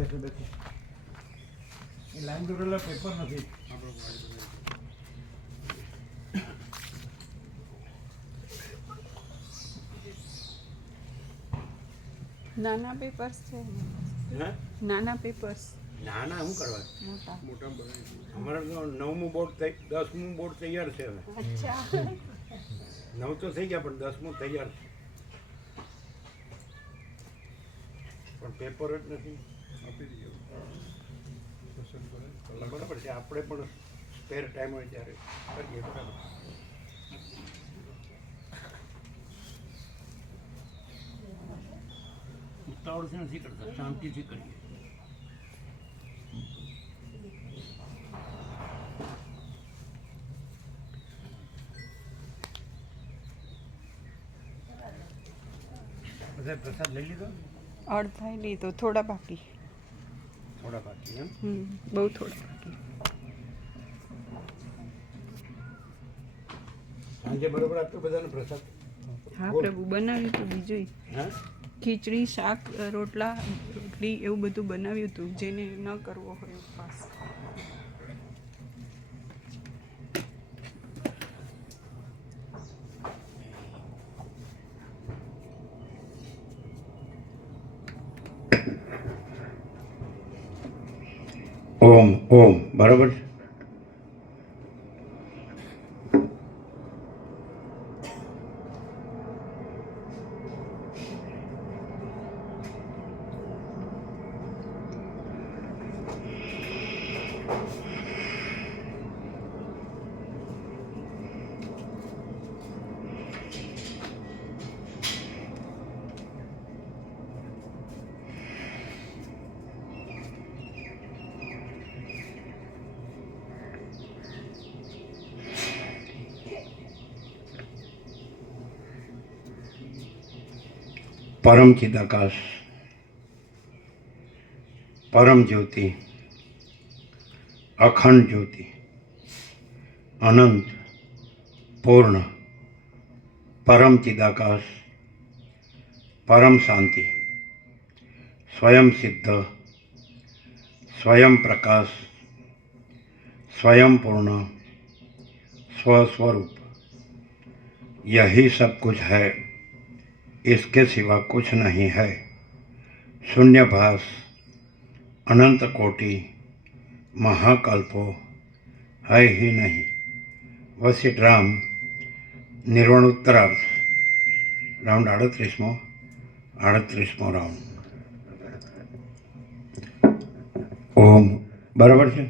બેસો બેસો. એ લાઈન દોરેલા પેપર નથી. નાના પેપર્સ છે. હે નાના પેપર્સ નાના શું કરવા મોટા. મોટા અમારે તો 9મું બોર્ડ 10મું બોર્ડ તૈયાર છે હવે. અચ્છા. 9 તો થઈ ગયા પણ 10મું તૈયાર છે પણ પેપર જ નથી આપી દીધું. બરાબર છે આપણે પણ સ્પેર ટાઈમ હોય ત્યારે કરીએ બરાબર. ઉતાવળથી નથી કરતા શાંતિથી કરીએ. બધા પ્રસાદ લઈ લીધો અડધાઈ લીધો, થોડા બાકી. થોડા બાકી એમ બહુ થોડા બાકી. સાંજે બરોબર આપ્યો બધાને પ્રસાદ. હા પ્રભુ, બનાવ્યું હતું બીજું. હા ખીચડી, શાક, રોટલી એવું બધું બનાવ્યું હતું, જેને ન કરવો હોય ઉપવાસ. ઓમ ઓમ બરાબર છે. પરમ ચિદાકાશ, પરમ જ્યોતિ, અખંડ જ્યોતિ, અનંત, પૂર્ણ, પરમ ચિદાકાશ, પરમ શાંતિ, स्वयं सिद्ध, स्वयं प्रकाश, स्वयं पूर्ण, स्वस्वरूप, यही सब कुछ है, इसके सिवा कुछ नहीं है। शून्यभास, अनंत कोटि, महाकल्पो है ही नहीं। वशिष्ठ राम निर्वाणोत्तरार्थ राउंड 38मो राउंड. ओम बराबर है.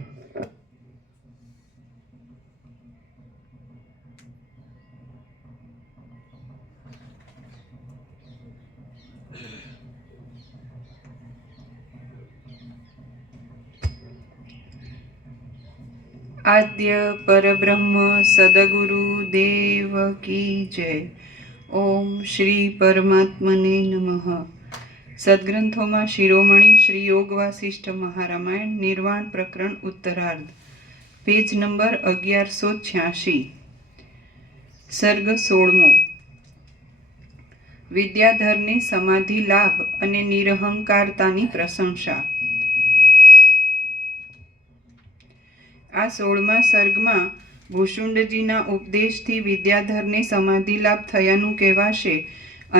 આદ્ય પરબ્રહ્મ સદગુરુ દેવ કી જય. ઓમ શ્રી પરમાત્મને નમઃ. સદગ્રંથોમાં શિરોમણી શ્રી યોગ વાસિષ્ઠ મહારામાયણ નિર્વાણ પ્રકરણ ઉત્તરાર્ધ, પેજ નંબર 1186. સર્ગ 16મો. વિદ્યાધરને સમાધિ લાભ અને નિરહંકારતાની પ્રશંસા. આ 16મા સર્ગમાં ભૂષુંડજીના ઉપદેશથી વિદ્યાધરને સમાધિ લાભ થયાનું કહેવાશે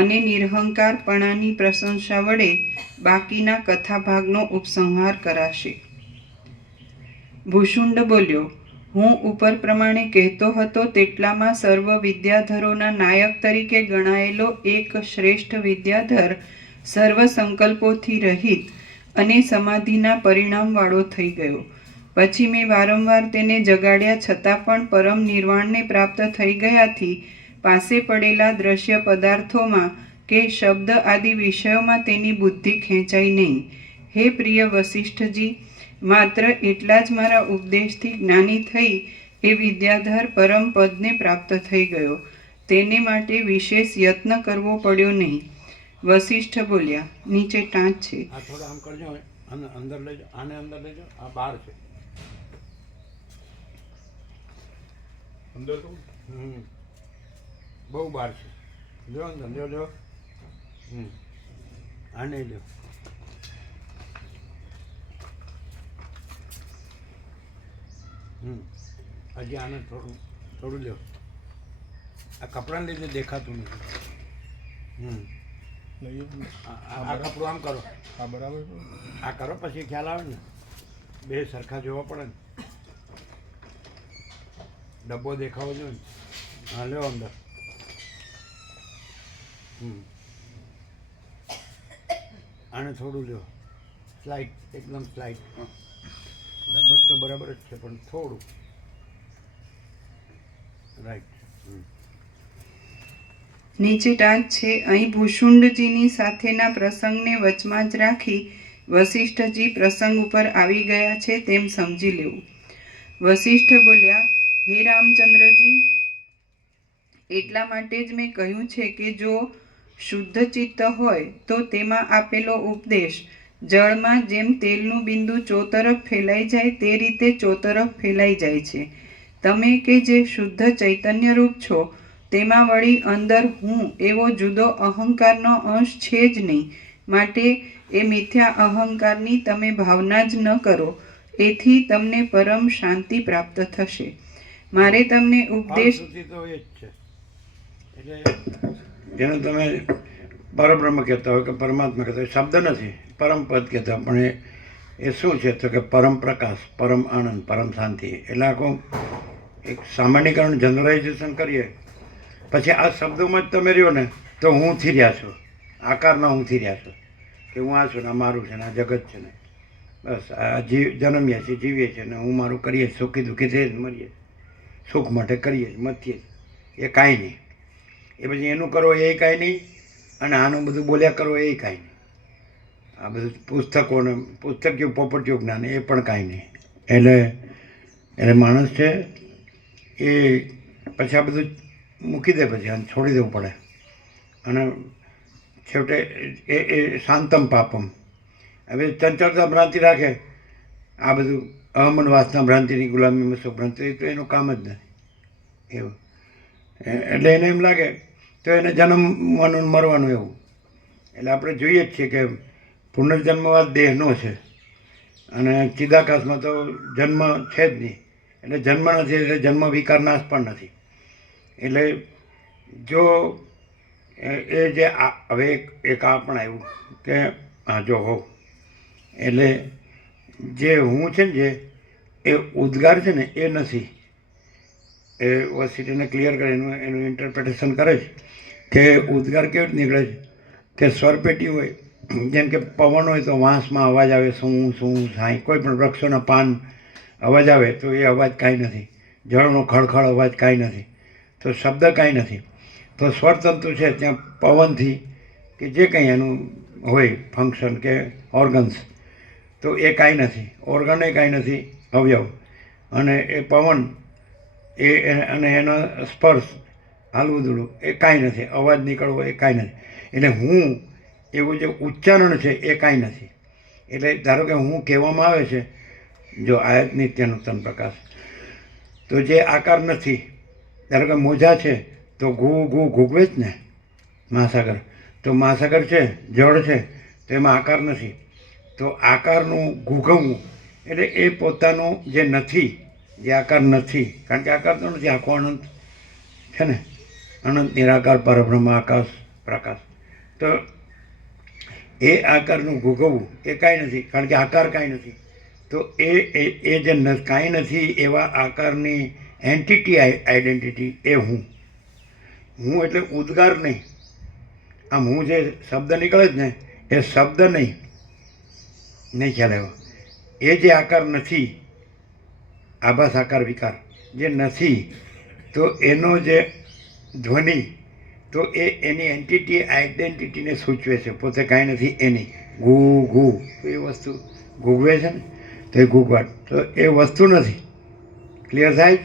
અને નિરહંકારપણાની પ્રશંસા વડે બાકીના કથાભાગનો ઉપસંહાર કરાશે. ભૂષુંડ બોલ્યો, હું ઉપર પ્રમાણે કહેતો હતો તેટલામાં સર્વ વિદ્યાધરોના નાયક તરીકે ગણાયેલો એક શ્રેષ્ઠ વિદ્યાધર સર્વ સંકલ્પોથી રહિત અને સમાધિના પરિણામવાળો થઈ ગયો. પછી મેં વારંવાર તેને જગાડ્યા છતાં પણ પરમ નિર્વાણને પ્રાપ્ત થઈ ગયાથી પાસે પડેલા દ્રશ્ય પદાર્થોમાં કે શબ્દ આદિ વિષયોમાં તેની બુદ્ધિ ખેંચાઈ નહીં. હે પ્રિય વસિષ્ઠજી, માત્ર એટલા જ મારા ઉપદેશથી જ્ઞાની થઈ એ વિદ્યાધર પરમ પદને પ્રાપ્ત થઈ ગયો. તેને માટે વિશેષ યત્ન કરવો પડ્યો નહીં. વસિષ્ઠ બોલ્યા, નીચે ટાંચ છે. આ થોડા આમ કરજો, આને અંદર લેજો, આને અંદર લેજો, આ બહાર છે. અંદર તો બહુ બહાર છે. જો અંદર જો. આને લ્યો. હજી આને થોડું થોડું લ્યો. આ કપડાને લીધે દેખાતું નથી. લઈએ આ કપડું આમ કરો, હા બરાબર છે. આ કરો પછી ખ્યાલ આવે ને. બે સરખા જોવા પડે ને. ડબ્બો દેખાવો જોઈએ ને. હા લ્યો અંદર. આને થોડું લ્યો, સ્લાઇડ, એકદમ સ્લાઇડ. લગભગ તો બરાબર જ છે પણ થોડું રાઈટ. નીચે ટાંચ છે. અહીં ભૂષુંડજીની સાથેના પ્રસંગને વચમાં જ રાખી વસિષ્ઠજી પ્રસંગ ઉપર આવી ગયા છે તેમ સમજી લેવું. વસિષ્ઠ બોલ્યા, હે રામચંદ્રજી, એટલા માટે જ મેં કહ્યું છે કે જો શુદ્ધ ચિત્ત હોય તો તેમાં આપેલો ઉપદેશ જળમાં જેમ તેલનું બિંદુ ચોતરફ ફેલાઈ જાય તે રીતે ચોતરફ ફેલાઈ જાય છે. તમે કે જે શુદ્ધ ચૈતન્ય રૂપ છો તેમાં વળી અંદર હું એવો જુદો અહંકારનો અંશ છે જ નહીં. માટે એ મિથ્યા અહંકારની તમે ભાવના જ ન કરો. એથી તમને પરમ શાંતિ પ્રાપ્ત થશે. મારે તમને ઉપદેશ સુધી તો એ જ છે. એટલે જેને તમે પરબ્રહ્મ કહેતા હોય કે પરમાત્મા કહેતા હોય, શબ્દ નથી, પરમ પદ કહેતા હોય, પણ એ શું છે તો કે પરમ પ્રકાશ, પરમ આનંદ, પરમ શાંતિ. એટલે આખું એક સામાન્યકરણ, જનરલાઇઝેશન કરીએ પછી આ શબ્દોમાં જ તમે રહ્યો ને તો હુંથી રહ્યા છો, આકારના હુંથી રહ્યા છો કે હું આ છું ને આ મારું છે ને આ જગત છે ને બસ આ જન્મીએ છીએ, જીવીએ છીએ ને હું મારું કરીએ, સુખી દુઃખી થઈએ જ મરીએ, સુખ માટે કરીએ જ મથીએ જ, એ કાંઈ નહીં. એ પછી એનું કરો એ કાંઈ નહીં, અને આનું બધું બોલ્યા કરો એ કાંઈ નહીં. આ બધું પુસ્તકોને પુસ્તકીય પોપટીઓ જ્ઞાન એ પણ કાંઈ નહીં. એટલે માણસ છે એ પછી આ બધું મૂકી દે, પછી આને છોડી દેવું પડે. અને છેવટે એ શાંતમ પાપમ. હવે ચંચળતા ભ્રાંતિ રાખે, આ બધું અહમન વાસના ભ્રાંતિની ગુલામી સુખ ભ્રાંતિ, તો એનું કામ જ નથી એવું. એટલે એને એમ લાગે તો એને જન્મવાનું મરવાનું એવું. એટલે આપણે જોઈએ જ છીએ કે પુનર્જન્મવાદ દેહનો છે અને ચિદાકાશમાં તો જન્મ છે જ નહીં. એટલે જન્મ નથી એટલે જન્મ વિકાર નાશ પણ નથી. એટલે જો એ જે હવે એક આ પણ આવ્યું કે હા જો હો, એટલે જે હું છે ને જે એ ઉદ્ગાર છે ને એ નથી. એ વસિષ્ઠને ક્લિયર કરે, એનું ઇન્ટરપ્રિટેશન કરે છે કે ઉદ્ગાર કેવી રીતે નીકળે છે કે સ્વરપેટી હોય, જેમ કે પવન હોય તો વાંસમાં અવાજ આવે, શું શું સાંઈ, કોઈ પણ વૃક્ષોના પાન અવાજ આવે તો એ અવાજ કાંઈ નથી. જળનો ખળખળ અવાજ કાંઈ નથી. તો શબ્દ કાંઈ નથી. તો સ્વરતંતુ છે ત્યાં પવનથી કે જે કંઈ એનું હોય ફંક્શન કે ઓર્ગન્સ, તો એ કાંઈ નથી. ઓર્ગન એ કાંઈ નથી, અવયવ. અને એ પવન અને એનો સ્પર્શ, હાલવું દૂડવું એ કાંઈ નથી. અવાજ નીકળવો એ કાંઈ નથી. એટલે હું એવું જે ઉચ્ચારણ છે એ કાંઈ નથી. એટલે ધારો કે હું કહેવામાં આવે છે, જો આયત નિત્ય નૂતન પ્રકાશ, તો જે આકાર નથી. ધારો કે મોજા છે તો ઘૂઘવે જ ને મહાસાગર. તો મહાસાગર છે, જળ છે, તો એમાં આકાર નથી. તો આકારનું ઘૂઘવવું એટલે એ પોતાનું જે નથી, જે આકાર નથી, કારણ કે આકાર તો નથી, આખો અનંત છે ને, અનંત નિરાકાર પરબ્રહ્મ આકાશ પ્રકાશ. તો એ આકારનું ઘૂઘવવું એ કાંઈ નથી, કારણ કે આકાર કાંઈ નથી. તો એ જે કાંઈ નથી એવા આકારની એન્ટિટી, આઈડેન્ટિટી એ હું એટલે ઉદ્ગાર નહીં. આમ હું જે શબ્દ નીકળે જ ને એ શબ્દ નહીં ખ્યાલ આવ્યો. એ જે આકાર નથી, આભાસ આકાર વિકાર જે નથી, તો એનો જે ધ્વનિ, તો એની એન્ટિટી, આઈડેન્ટિટીને સૂચવે છે, પોતે કાંઈ નથી એની. ઘૂ તો એ વસ્તુ ઘૂઘવે છે ને, તો એ ઘૂઘવાટ, તો એ વસ્તુ નથી. ક્લિયર થાય?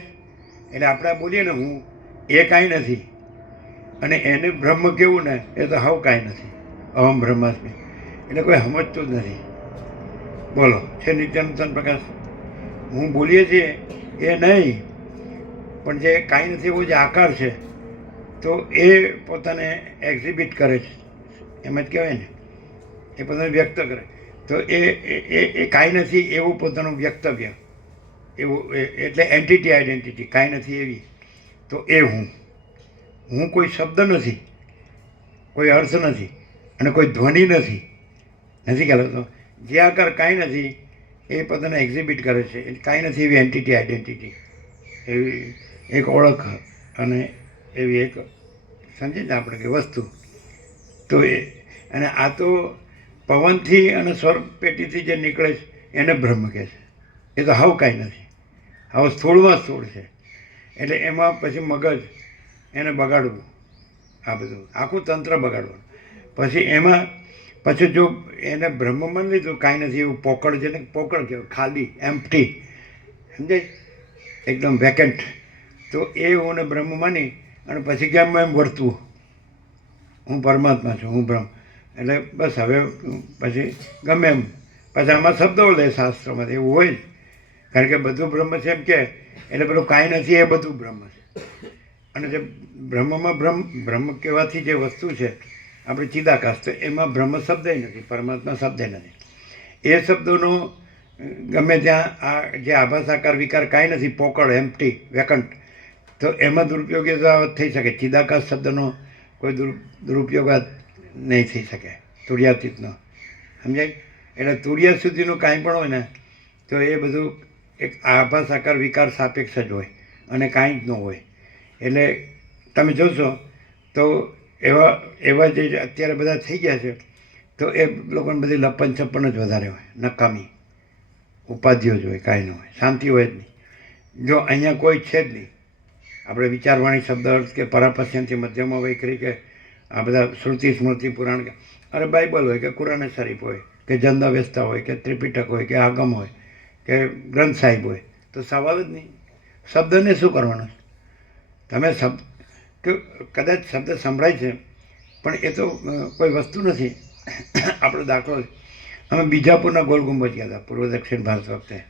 એટલે આપણે બોલીએ ને હું, એ કાંઈ નથી. અને એને બ્રહ્મ કેવું ને એ તો હાવ કાંઈ નથી. અહમ બ્રહ્માસ્મિ. એટલે કોઈ સમજતું જ નથી. બોલો, છે નિત્યાનૂતન પ્રકાશ. હું બોલીએ છીએ એ નહીં, પણ જે કાંઈ નથી એવો જે આકાર છે, તો એ પોતાને એક્ઝિબિટ કરે છે, એમ જ કહેવાય ને, એ પોતાને વ્યક્ત કરે. તો એ કાંઈ નથી એવું પોતાનું વ્યક્તવ્ય, એવું એટલે એન્ટિટી આઈડેન્ટિટી કાંઈ નથી એવી, તો એ હું કોઈ શબ્દ નથી, કોઈ અર્થ નથી અને કોઈ ધ્વનિ નથી કહેતો. જે આકાર કાંઈ નથી એ પોતાને એક્ઝિબિટ કરે છે, એ કાંઈ નથી એવી એન્ટિટી આઈડેન્ટિટી, એવી એક ઓળખ અને એવી એક સમજીએ ને આપણે કે વસ્તુ. તો એ અને આ તો પવનથી અને સ્વર પેટીથી જે નીકળે છે એને બ્રહ્મ કહે છે. એ તો હાવ કાંઈ નથી, હાવ સ્થૂળમાં સ્થૂળ છે. એટલે એમાં પછી મગજ એને બગાડવું, આ બધું આખું તંત્ર બગાડવાનું. પછી એમાં પછી જો એને બ્રહ્મ માની લીધું, કાંઈ નથી એવું પોકળ છે ને, પોકળ કહેવાય, ખાલી એમ્પ્ટી, સમજે એકદમ વેકેન્ટ. તો એ હું ને બ્રહ્મ માની અને પછી કેમ એમ વર્તવું, હું પરમાત્મા છું, હું બ્રહ્મ. એટલે બસ હવે પછી ગમે એમ પછી આમાં શબ્દો લે શાસ્ત્રોમાં, એવું હોય જ. કારણ કે બધું બ્રહ્મ છે એમ કે એટલે પેલું કાંઈ નથી એ બધું બ્રહ્મ છે. અને જે બ્રહ્મમાં બ્રહ્મ કહેવાથી જે વસ્તુ છે આપણે ચિદાકાશ, તો એમાં બ્રહ્મ શબ્દ નથી, પરમાત્મા શબ્દ નથી. એ શબ્દોનો ગમે ત્યાં આ જે આભાસ આકાર વિકાર કાંઈ નથી, પોકળ એમ્પ્ટી વેકન્ટ, તો એમાં દુરુપયોગ થઈ શકે. ચિદાકાશ શબ્દનો કોઈ દુરુપયોગ નહીં થઈ શકે, તુર્યાતીતનો, સમજાય. એટલે તુર્યા સુધીનું કાંઈ પણ હોય ને તો એ બધું એક આભાસ આકાર વિકાર સાપેક્ષ જ હોય અને કાંઈ જ ન હોય. એટલે તમે જોશો તો એવા જે અત્યારે બધા થઈ ગયા છે, તો એ લોકોને બધી લપન છપ્પન જ વધારે હોય, નકામી ઉપાધિઓ જ હોય, કાંઈ ન હોય, શાંતિ હોય જ નહીં. જો અહીંયા કોઈ છે જ નહીં. આપણે વિચારવાણી શબ્દ અર્થ કે પરાપસ્યંથી મધ્યમાં વૈખરી કે આ બધા શ્રુતિ સ્મૃતિ પુરાણ કે અરે બાઇબલ હોય કે કુરાન શરીફ હોય કે જંદાવેસ્તા હોય કે ત્રિપિટક હોય કે આગમ હોય કે ગ્રંથ સાહિબ હોય, તો સવાલ જ નહીં. શબ્દને શું કરવાનો? તમે શબ્દ કે કદાચ શબ્દ સંભળાય છે પણ એ તો કોઈ વસ્તુ નથી. આપણો દાખલો અમે બીજાપુરના ગોલ ગુંબજ ગયા હતા પૂર્વ દક્ષિણ ભારત વખતે.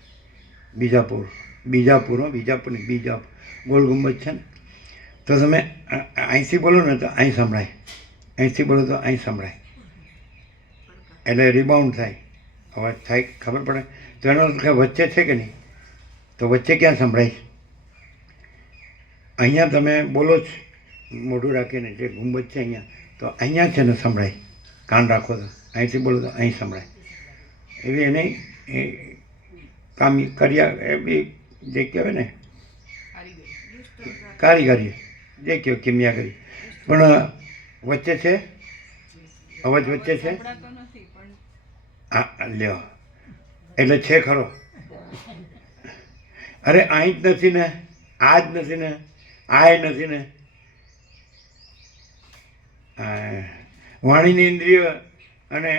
બીજાપુરની બીજા ગોલ ગુંબજ છે ને, તો તમે અહીંથી બોલો ને તો અહીં સંભળાય, અહીંથી બોલો તો અહીં સંભળાય, એટલે રિબાઉન્ડ થાય, અવાજ થાય, ખબર પડે. તો એનો વચ્ચે છે કે નહીં, તો વચ્ચે ક્યાં સંભળાય? અહીંયા તમે બોલો જ મોઢું રાખીને, જે ગુંબજ છે અહીંયા, તો અહીંયા છે ને સંભળાય. કાન રાખો તો અહીંથી બોલો તો અહીં સંભળાય. એવી એને એવી જે કહેવાય ને કારીગરી, જે કહેવાય કિમિયાગરી. પણ વચ્ચે છે, અવાજ વચ્ચે છે. હા લ્યો, એટલે છે ખરો. અરે અહીં જ નથી ને, આ જ નથી ને, આ નથી ને. વાણીની ઇન્દ્રિય અને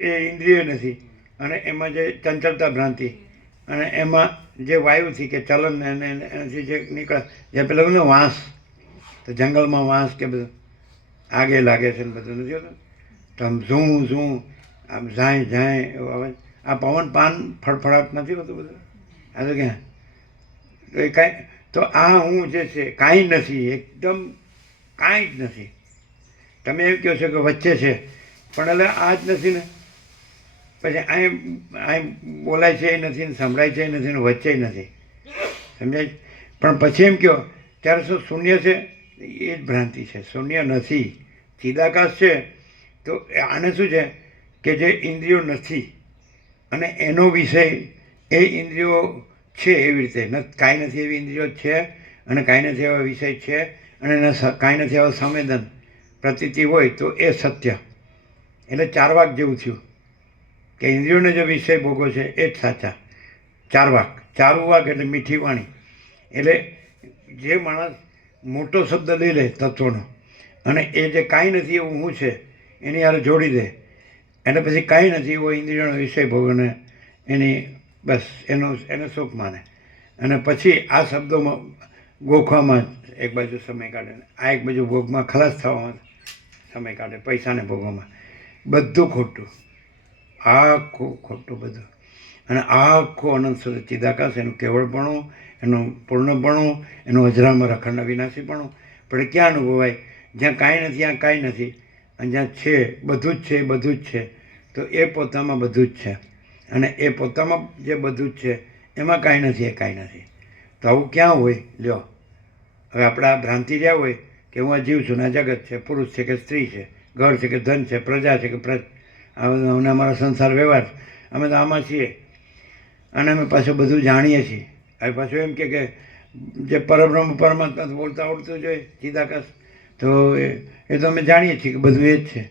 એ ઇન્દ્રિય નથી, અને એમાં જે ચંચળતા ભ્રાંતિ, અને એમાં જે વાયુથી કે ચલન એનાથી જે નીકળે, જે પેલા ને વાંસ, તો જંગલમાં વાંસ કે બધું આગે લાગે છે ને બધું નથી હોતું, તો આમ ઝૂં આમ ઝાય એવું આવે. આ પવન પાન ફડફડાટ નથી હોતું બધું, આ તો ક્યાં તો એ કાંઈ. તો આ હું જે છે કાંઈ નથી, એકદમ કાંઈ જ નથી. તમે એમ કહો છો કે વચ્ચે છે, પણ એટલે આ જ નથી ને. પછી અહીં બોલાય છે એ નથી ને, સંભળાય છે એ નથી ને, વચ્ચે નથી, સમજાય. પણ પછી એમ કહો ત્યારે શું શૂન્ય છે? એ જ ભ્રાંતિ છે, શૂન્ય નથી, ચિદાકાશ છે. તો આને શું છે કે જે ઇન્દ્રિયો નથી અને એનો વિષય એ ઇન્દ્રિયો છે, એવી રીતે કાંઈ નથી એવી ઇન્દ્રિયો છે, અને કાંઈ નથી એવા વિષય છે, અને એના કાંઈ નથી એવા સંવેદન પ્રતીતિ હોય, તો એ સત્ય. એટલે ચાર વાક જેવું થયું કે ઇન્દ્રિયોને જે વિષય ભોગો છે એ જ સાચા. ચાર વાક એટલે મીઠી વાણી. એટલે જે માણસ મોટો શબ્દ લઈ લે તત્વનો, અને એ જે કાંઈ નથી એવું હું છે એની યાર જોડી દે, એટલે પછી કાંઈ નથી એવો ઇન્દ્રિયોનો વિષય ભોગવને એની બસ એને સુખ માને. અને પછી આ શબ્દોમાં ગોખવામાં એક બાજુ સમય કાઢે, આ એક બાજુ ભોગમાં ખલાસ થવામાં સમય કાઢે, પૈસાને ભોગવવામાં. બધું ખોટું, આખું ખોટું બધું. અને આખું અનંત સુધી ચિદાકાશ, એનું કેવળપણું, એનું પૂર્ણપણું, એનું અજરામાં રખડના વિનાશીપણું. પણ એ ક્યાં અનુભવાય? જ્યાં કાંઈ નથી ત્યાં કાંઈ નથી, અને જ્યાં છે બધું જ છે, બધું જ છે. તો એ પોતામાં બધું જ છે, અને એ પોતામાં જે બધું જ છે એમાં કાંઈ નથી, એ કાંઈ નથી. તો આવું ક્યાં હોય? લ્યો, હવે આપણે આ ભ્રાંતિ જ્યાં હોય કે હું આ જીવ છું ને આ જગત છે, પુરુષ છે કે સ્ત્રી છે, ઘર છે કે ધન છે, પ્રજા છે કે અને અમારો સંસાર વ્યવહાર, અમે તો આમાં છીએ અને અમે પાછું બધું જાણીએ છીએ. હવે પાછું એમ કે જે પરબ્રહ્મ પરમાત્મા બોલતા આવડતું જોઈએ ચિદાકાશ, તો એ તો અમે જાણીએ છીએ કે બધું એ જ છે.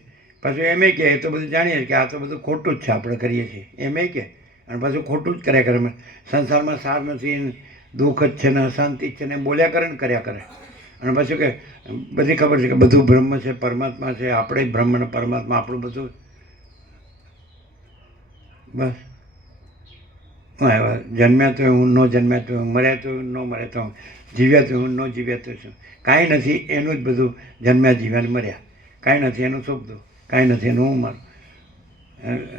પાછું એમ કે એ તો બધું જાણીએ કે આ તો બધું ખોટું જ છે, આપણે કરીએ છીએ એમ કે, અને પાછું ખોટું જ કર્યા કરે. સંસારમાં સાર નથી, દુઃખ જ છે ને અશાંતિ જ છે ને બોલ્યા કરે ને કર્યા કરે. અને પાછું કે બધી ખબર છે કે બધું બ્રહ્મ છે, પરમાત્મા છે, આપણે જ બ્રહ્મ ને પરમાત્મા, આપણું બધું. બસ હું આવ્યા, જન્મ્યા તો હું, ન જન્મ્યા તો હું, મર્યા તો ન મર્યા તો હું, જીવ્યા તો હું, ન જીવ્યા તો શું, કાંઈ નથી એનું જ બધું. જન્મ્યા જીવ્યા ને મર્યા, કાંઈ નથી એનું સુખ દુઃખ, કાંઈ નથી એનું હું મારું.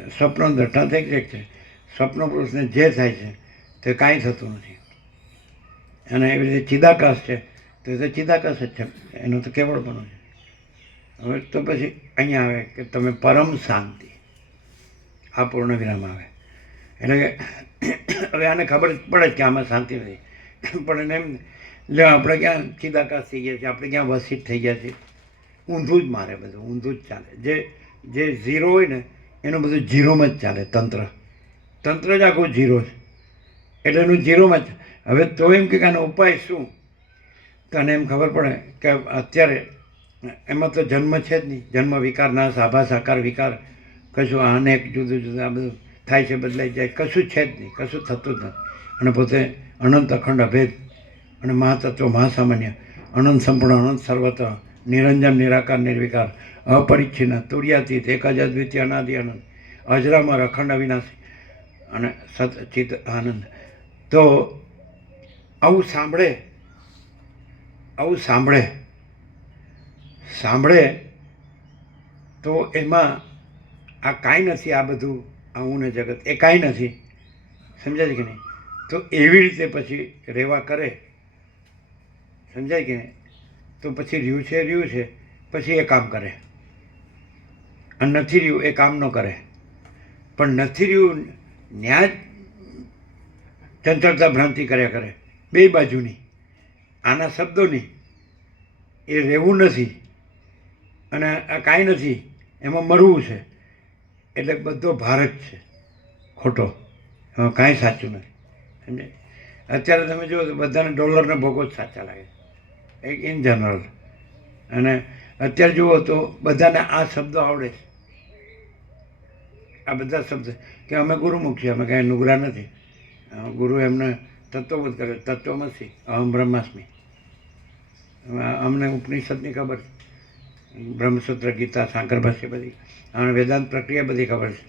સ્વપ્નો દ્રષ્ટા થઈ જાય છે. સ્વપ્ન પુરુષને જે થાય છે તે કાંઈ થતું નથી. અને એવી રીતે ચિદાકાશ છે તો એ તો ચિદાકાશ જ છે, એનું તો કેવળપણું છે. હવે તો પછી અહીંયા આવે કે તમે પરમ શાંતિ, આ પૂર્ણ વિરામ આવે. એટલે કે હવે આને ખબર પડે જ કે આમાં શાંતિ નથી, પણ એને એમ લે આપણે ક્યાં ચિદાકાશ થઈ ગયા છીએ, આપણે ક્યાં વસિત થઈ ગયા છીએ. ઊંધું જ મારે, બધું ઊંધું જ ચાલે. જે ઝીરો હોય ને એનું બધું ઝીરોમાં જ ચાલે. તંત્ર જ આખું ઝીરો છે, એટલે એનું ઝીરોમાં જ. હવે તો એમ કે આનો ઉપાય શું? તો એને એમ ખબર પડે કે અત્યારે એમાં તો જન્મ છે જ નહીં. જન્મ વિકાર, નાશ, આભાસ, આકાર, વિકાર, કશું અનેક જુદું જુદું આ બધું થાય છે, બદલાઈ જાય, કશું છે જ નહીં, કશું થતું જ નથી. અને પોતે અનંત અખંડ અભેદ અને મહાતત્વ મહાસામાન્ય, અનંત સંપૂર્ણ, અનંત સર્વત્ર, નિરંજન, નિરાકાર, નિર્વિકાર, અપરિચ્છિન્ન, તુર્યાતીત, એક જ અદ્વિતીય, અનાદિ અનંત, અજરામર, અખંડ અવિનાશી અને સતચિત આનંદ. તો આવું સાંભળે તો એમાં આ કાંઈ નથી, આ બધું આ હું ને જગત એ કાંઈ નથી, સમજાય કે નહીં? તો એવી રીતે પછી રહેવા કરે, સમજાય કે નહીં? તો પછી રહ્યું છે પછી એ કામ કરે, અને નથી રહ્યું એ કામ ન કરે. પણ નથી રહ્યું ન્યા જ ચંચળતા ભ્રાંતિ કર્યા કરે, બે બાજુની, આના શબ્દોની. એ રહેવું નથી અને આ કાંઈ નથી, એમાં મરવું છે. એટલે બધો ભાર જ છે ખોટો, એમાં કાંઈ સાચું નથી. સમજે? અત્યારે તમે જુઓ તો બધાને ડોલરને ભોગો જ સાચા લાગે, એક ઇન જનરલ. અને અત્યારે જુઓ તો બધાને આ શબ્દો આવડે છે, આ બધા શબ્દ કે અમે ગુરુમુખ છીએ, અમે કાંઈ નુગરા નથી. ગુરુ એમને તત્વબોધ કરે, તત્વમસી, અહમ બ્રહ્માસ્મિ. અમને ઉપનિષદની ખબર છે, બ્રહ્મસૂત્ર, ગીતા, શાંકર ભાષ્ય બધી, અને વેદાંત પ્રક્રિયા બધી ખબર છે,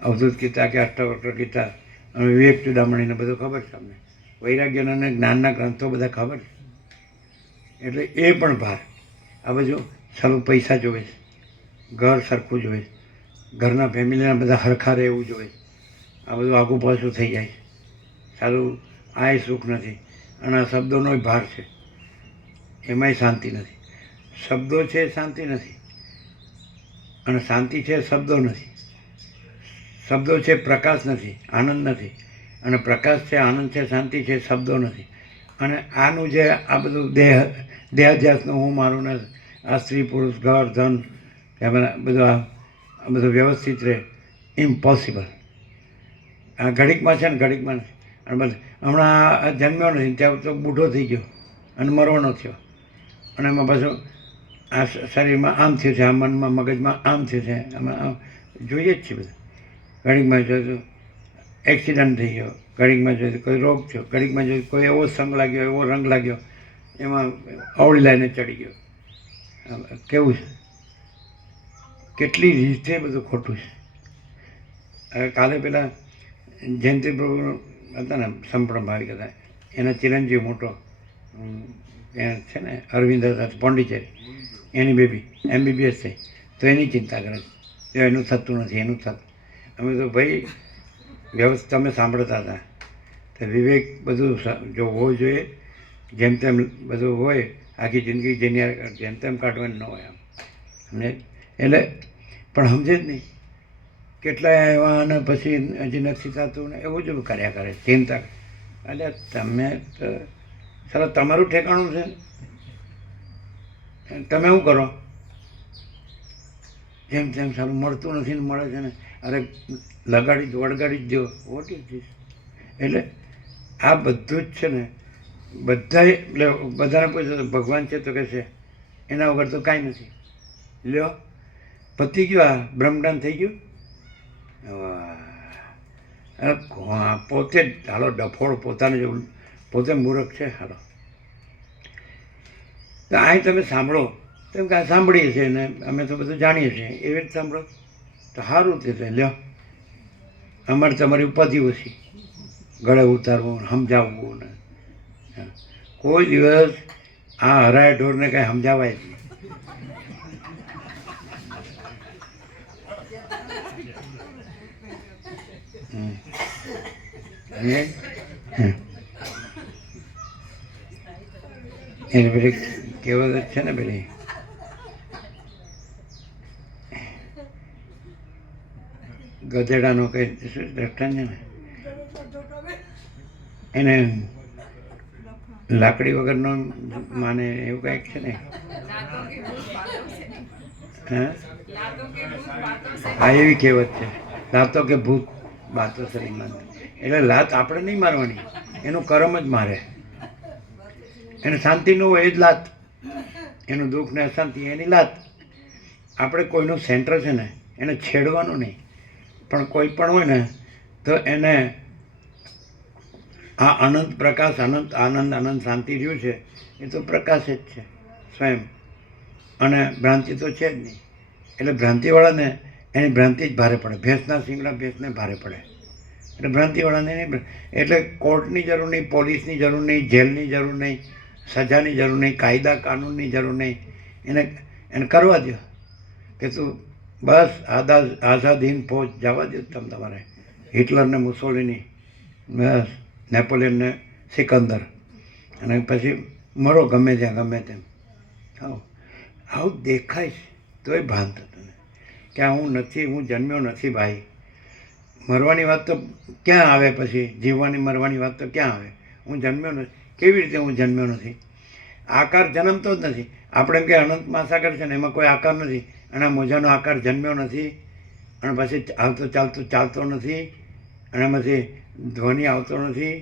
અવધૂત ગીતા કે અષ્ટાવક્ર ગીતા, અને વિવેક ચૂડામણીને બધું ખબર છે અમને, વૈરાગ્યના અને જ્ઞાનના ગ્રંથો બધા ખબર છે. એટલે એ પણ ભાર. આ બધું સારું પૈસા જોવે છે, ઘર સરખું જોવે છે, ઘરના ફેમિલીના બધા હરખા રહે એવું જોવે છે. આ બધું આગું પાછું થઈ જાય છે. સારું આ સુખ નથી, અને આ શબ્દોનો ભાર છે, એમાંય શાંતિ નથી. શબ્દો છે શાંતિ નથી, અને શાંતિ છે શબ્દો નથી. શબ્દો છે પ્રકાશ નથી, આનંદ નથી, અને પ્રકાશ છે, આનંદ છે, શાંતિ છે, શબ્દો નથી. અને આનું જે આ બધું દેહાધ્યાસનું હું મારું ને આ સ્ત્રી પુરુષ ઘર ધન બધું આ બધું વ્યવસ્થિત રહે, ઇમ્પોસિબલ. આ ઘડીકમાં છે ને ઘડીકમાં નથી. અને બસ હમણાં જન્મ્યો નથી ત્યાં તો બૂઢો થઈ ગયો અને મરવાનો થયો. અને એમાં પાછું આ શરીરમાં આમ થયું છે, આ મનમાં મગજમાં આમ થયું છે, આમાં આમ જોઈએ જ છે બધું. ઘડીકમાં જોયું એક્સિડન્ટ થઈ ગયો, ઘડીકમાં જોયું કોઈ રોગ થયો, ઘડીકમાં જોયું કોઈ એવો સંગ લાગ્યો, એવો રંગ લાગ્યો, એમાં અવળી લાઈને ચડી ગયો. કેવું છે, કેટલી રીતે બધું ખોટું છે. હવે કાલે પેલા જયંતિ પ્રભુ હતા ને, સંપૂર્ણ ભાવિક હતા, એના ચિરંજીવ મોટો ત્યાં છે ને અરવિંદ હતા પોંડિચેરી, એની બેબી MBBS થઈ, તો એની ચિંતા કરે છે, એનું થતું નથી, એનું થતું. અમે તો ભાઈ વ્યવસ્થા અમે સાંભળતા હતા, તો વિવેક બધું જો હોવું જોઈએ, જેમ તેમ બધું હોય, આખી જિંદગી જેની જેમ તેમ કાઢવાની ન હોય આમ. અને એટલે પણ સમજે જ નહીં, કેટલાય એવા અને પછી હજી નથી થતું ને એવું જ કર્યા કરે, ચિંતા. એટલે તમે ચાલો તમારું ઠેકાણું છે, તમે શું કરો? જેમ તેમ સારું મળતું નથી ને મળે છે ને, અરે લગાડી વળગાડી જ દો. What is this? એટલે આ બધું જ છે ને, બધા એટલે બધાને પૂછો તો ભગવાન છે તો કે છે, એના વગર તો કાંઈ નથી. લ્યો પતી ગયું, આ બ્રહ્મદાન થઈ ગયું. પોતે જ હાલો ડફોળ પોતાને જેવું, પોતે મૂર્ખ છે. હાલો તો અહીં તમે સાંભળો, તેમ કે આ સાંભળીએ છીએ ને અમે તો બધું જાણીએ છીએ, એવી રીતે સાંભળો તો સારું તે લ્યો. અમારે તમારી ઉપાધિ ઓછી, ગળે ઉતારવું, સમજાવવું ને. કોઈ દિવસ આ હરાય ઢોરને કાંઈ સમજાવાય જ નહીં. એને પેલી કહેવત જ છે ને, પેલી ગધેડાનો કઈ શું દ્રષ્ટાંત છે ને, એને લાકડી વગરનો માને એવું કંઈક છે ને. હા એવી કહેવત છે, લાતો કે ભૂત બાતો છે નહીં માનતા. એટલે લાત આપણે નહીં મારવાની, એનું કર્મ જ મારે. એને શાંતિ ન હોય એ જ લાત, એનું દુઃખ ને અશાંતિ એની લાત. આપણે કોઈનું સેન્ટર છે ને એને છેડવાનું નહીં, પણ કોઈ પણ હોય ને તો એને આ અનંત પ્રકાશ, અનંત આનંદ, અનંત શાંતિ રહ્યું છે એ તો પ્રકાશ જ છે સ્વયં, અને ભ્રાંતિ તો છે જ નહીં. એટલે ભ્રાંતિવાળાને એની ભ્રાંતિ જ ભારે પડે. ભેંસના શિંગડા ભેંસને ભારે પડે, એટલે ભ્રાંતિવાળાને નહીં. એટલે કોર્ટની જરૂર નહીં, પોલીસની જરૂર નહીં, જેલની જરૂર નહીં, સજાની જરૂર નહીં, કાયદા કાનૂનની જરૂર નહીં. એને કરવા દો કે તું બસ આઝાદ હિન્દ ફૌજ જવા દો તમે તમારે. હિટલરને મુસોલિની, બસ નેપોલિયનને સિકંદર, અને પછી મરો ગમે ત્યાં ગમે તેમ. આવું દેખાય છે તોય ભાન થતું ને કે હું નથી, હું જન્મ્યો નથી ભાઈ. મરવાની વાત તો ક્યાં આવે? પછી જીવવાની મરવાની વાત તો ક્યાં આવે? હું જન્મ્યો નથી. કેવી રીતે હું જન્મ્યો નથી? આકાર જન્મતો જ નથી. આપણે એમ કે અનંત મહાસાગર છે ને એમાં કોઈ આકાર નથી, અને આ મોજાનો આકાર જન્મ્યો નથી, અને પછી આવતો ચાલતો નથી, અને પછી ધ્વનિ આવતો નથી.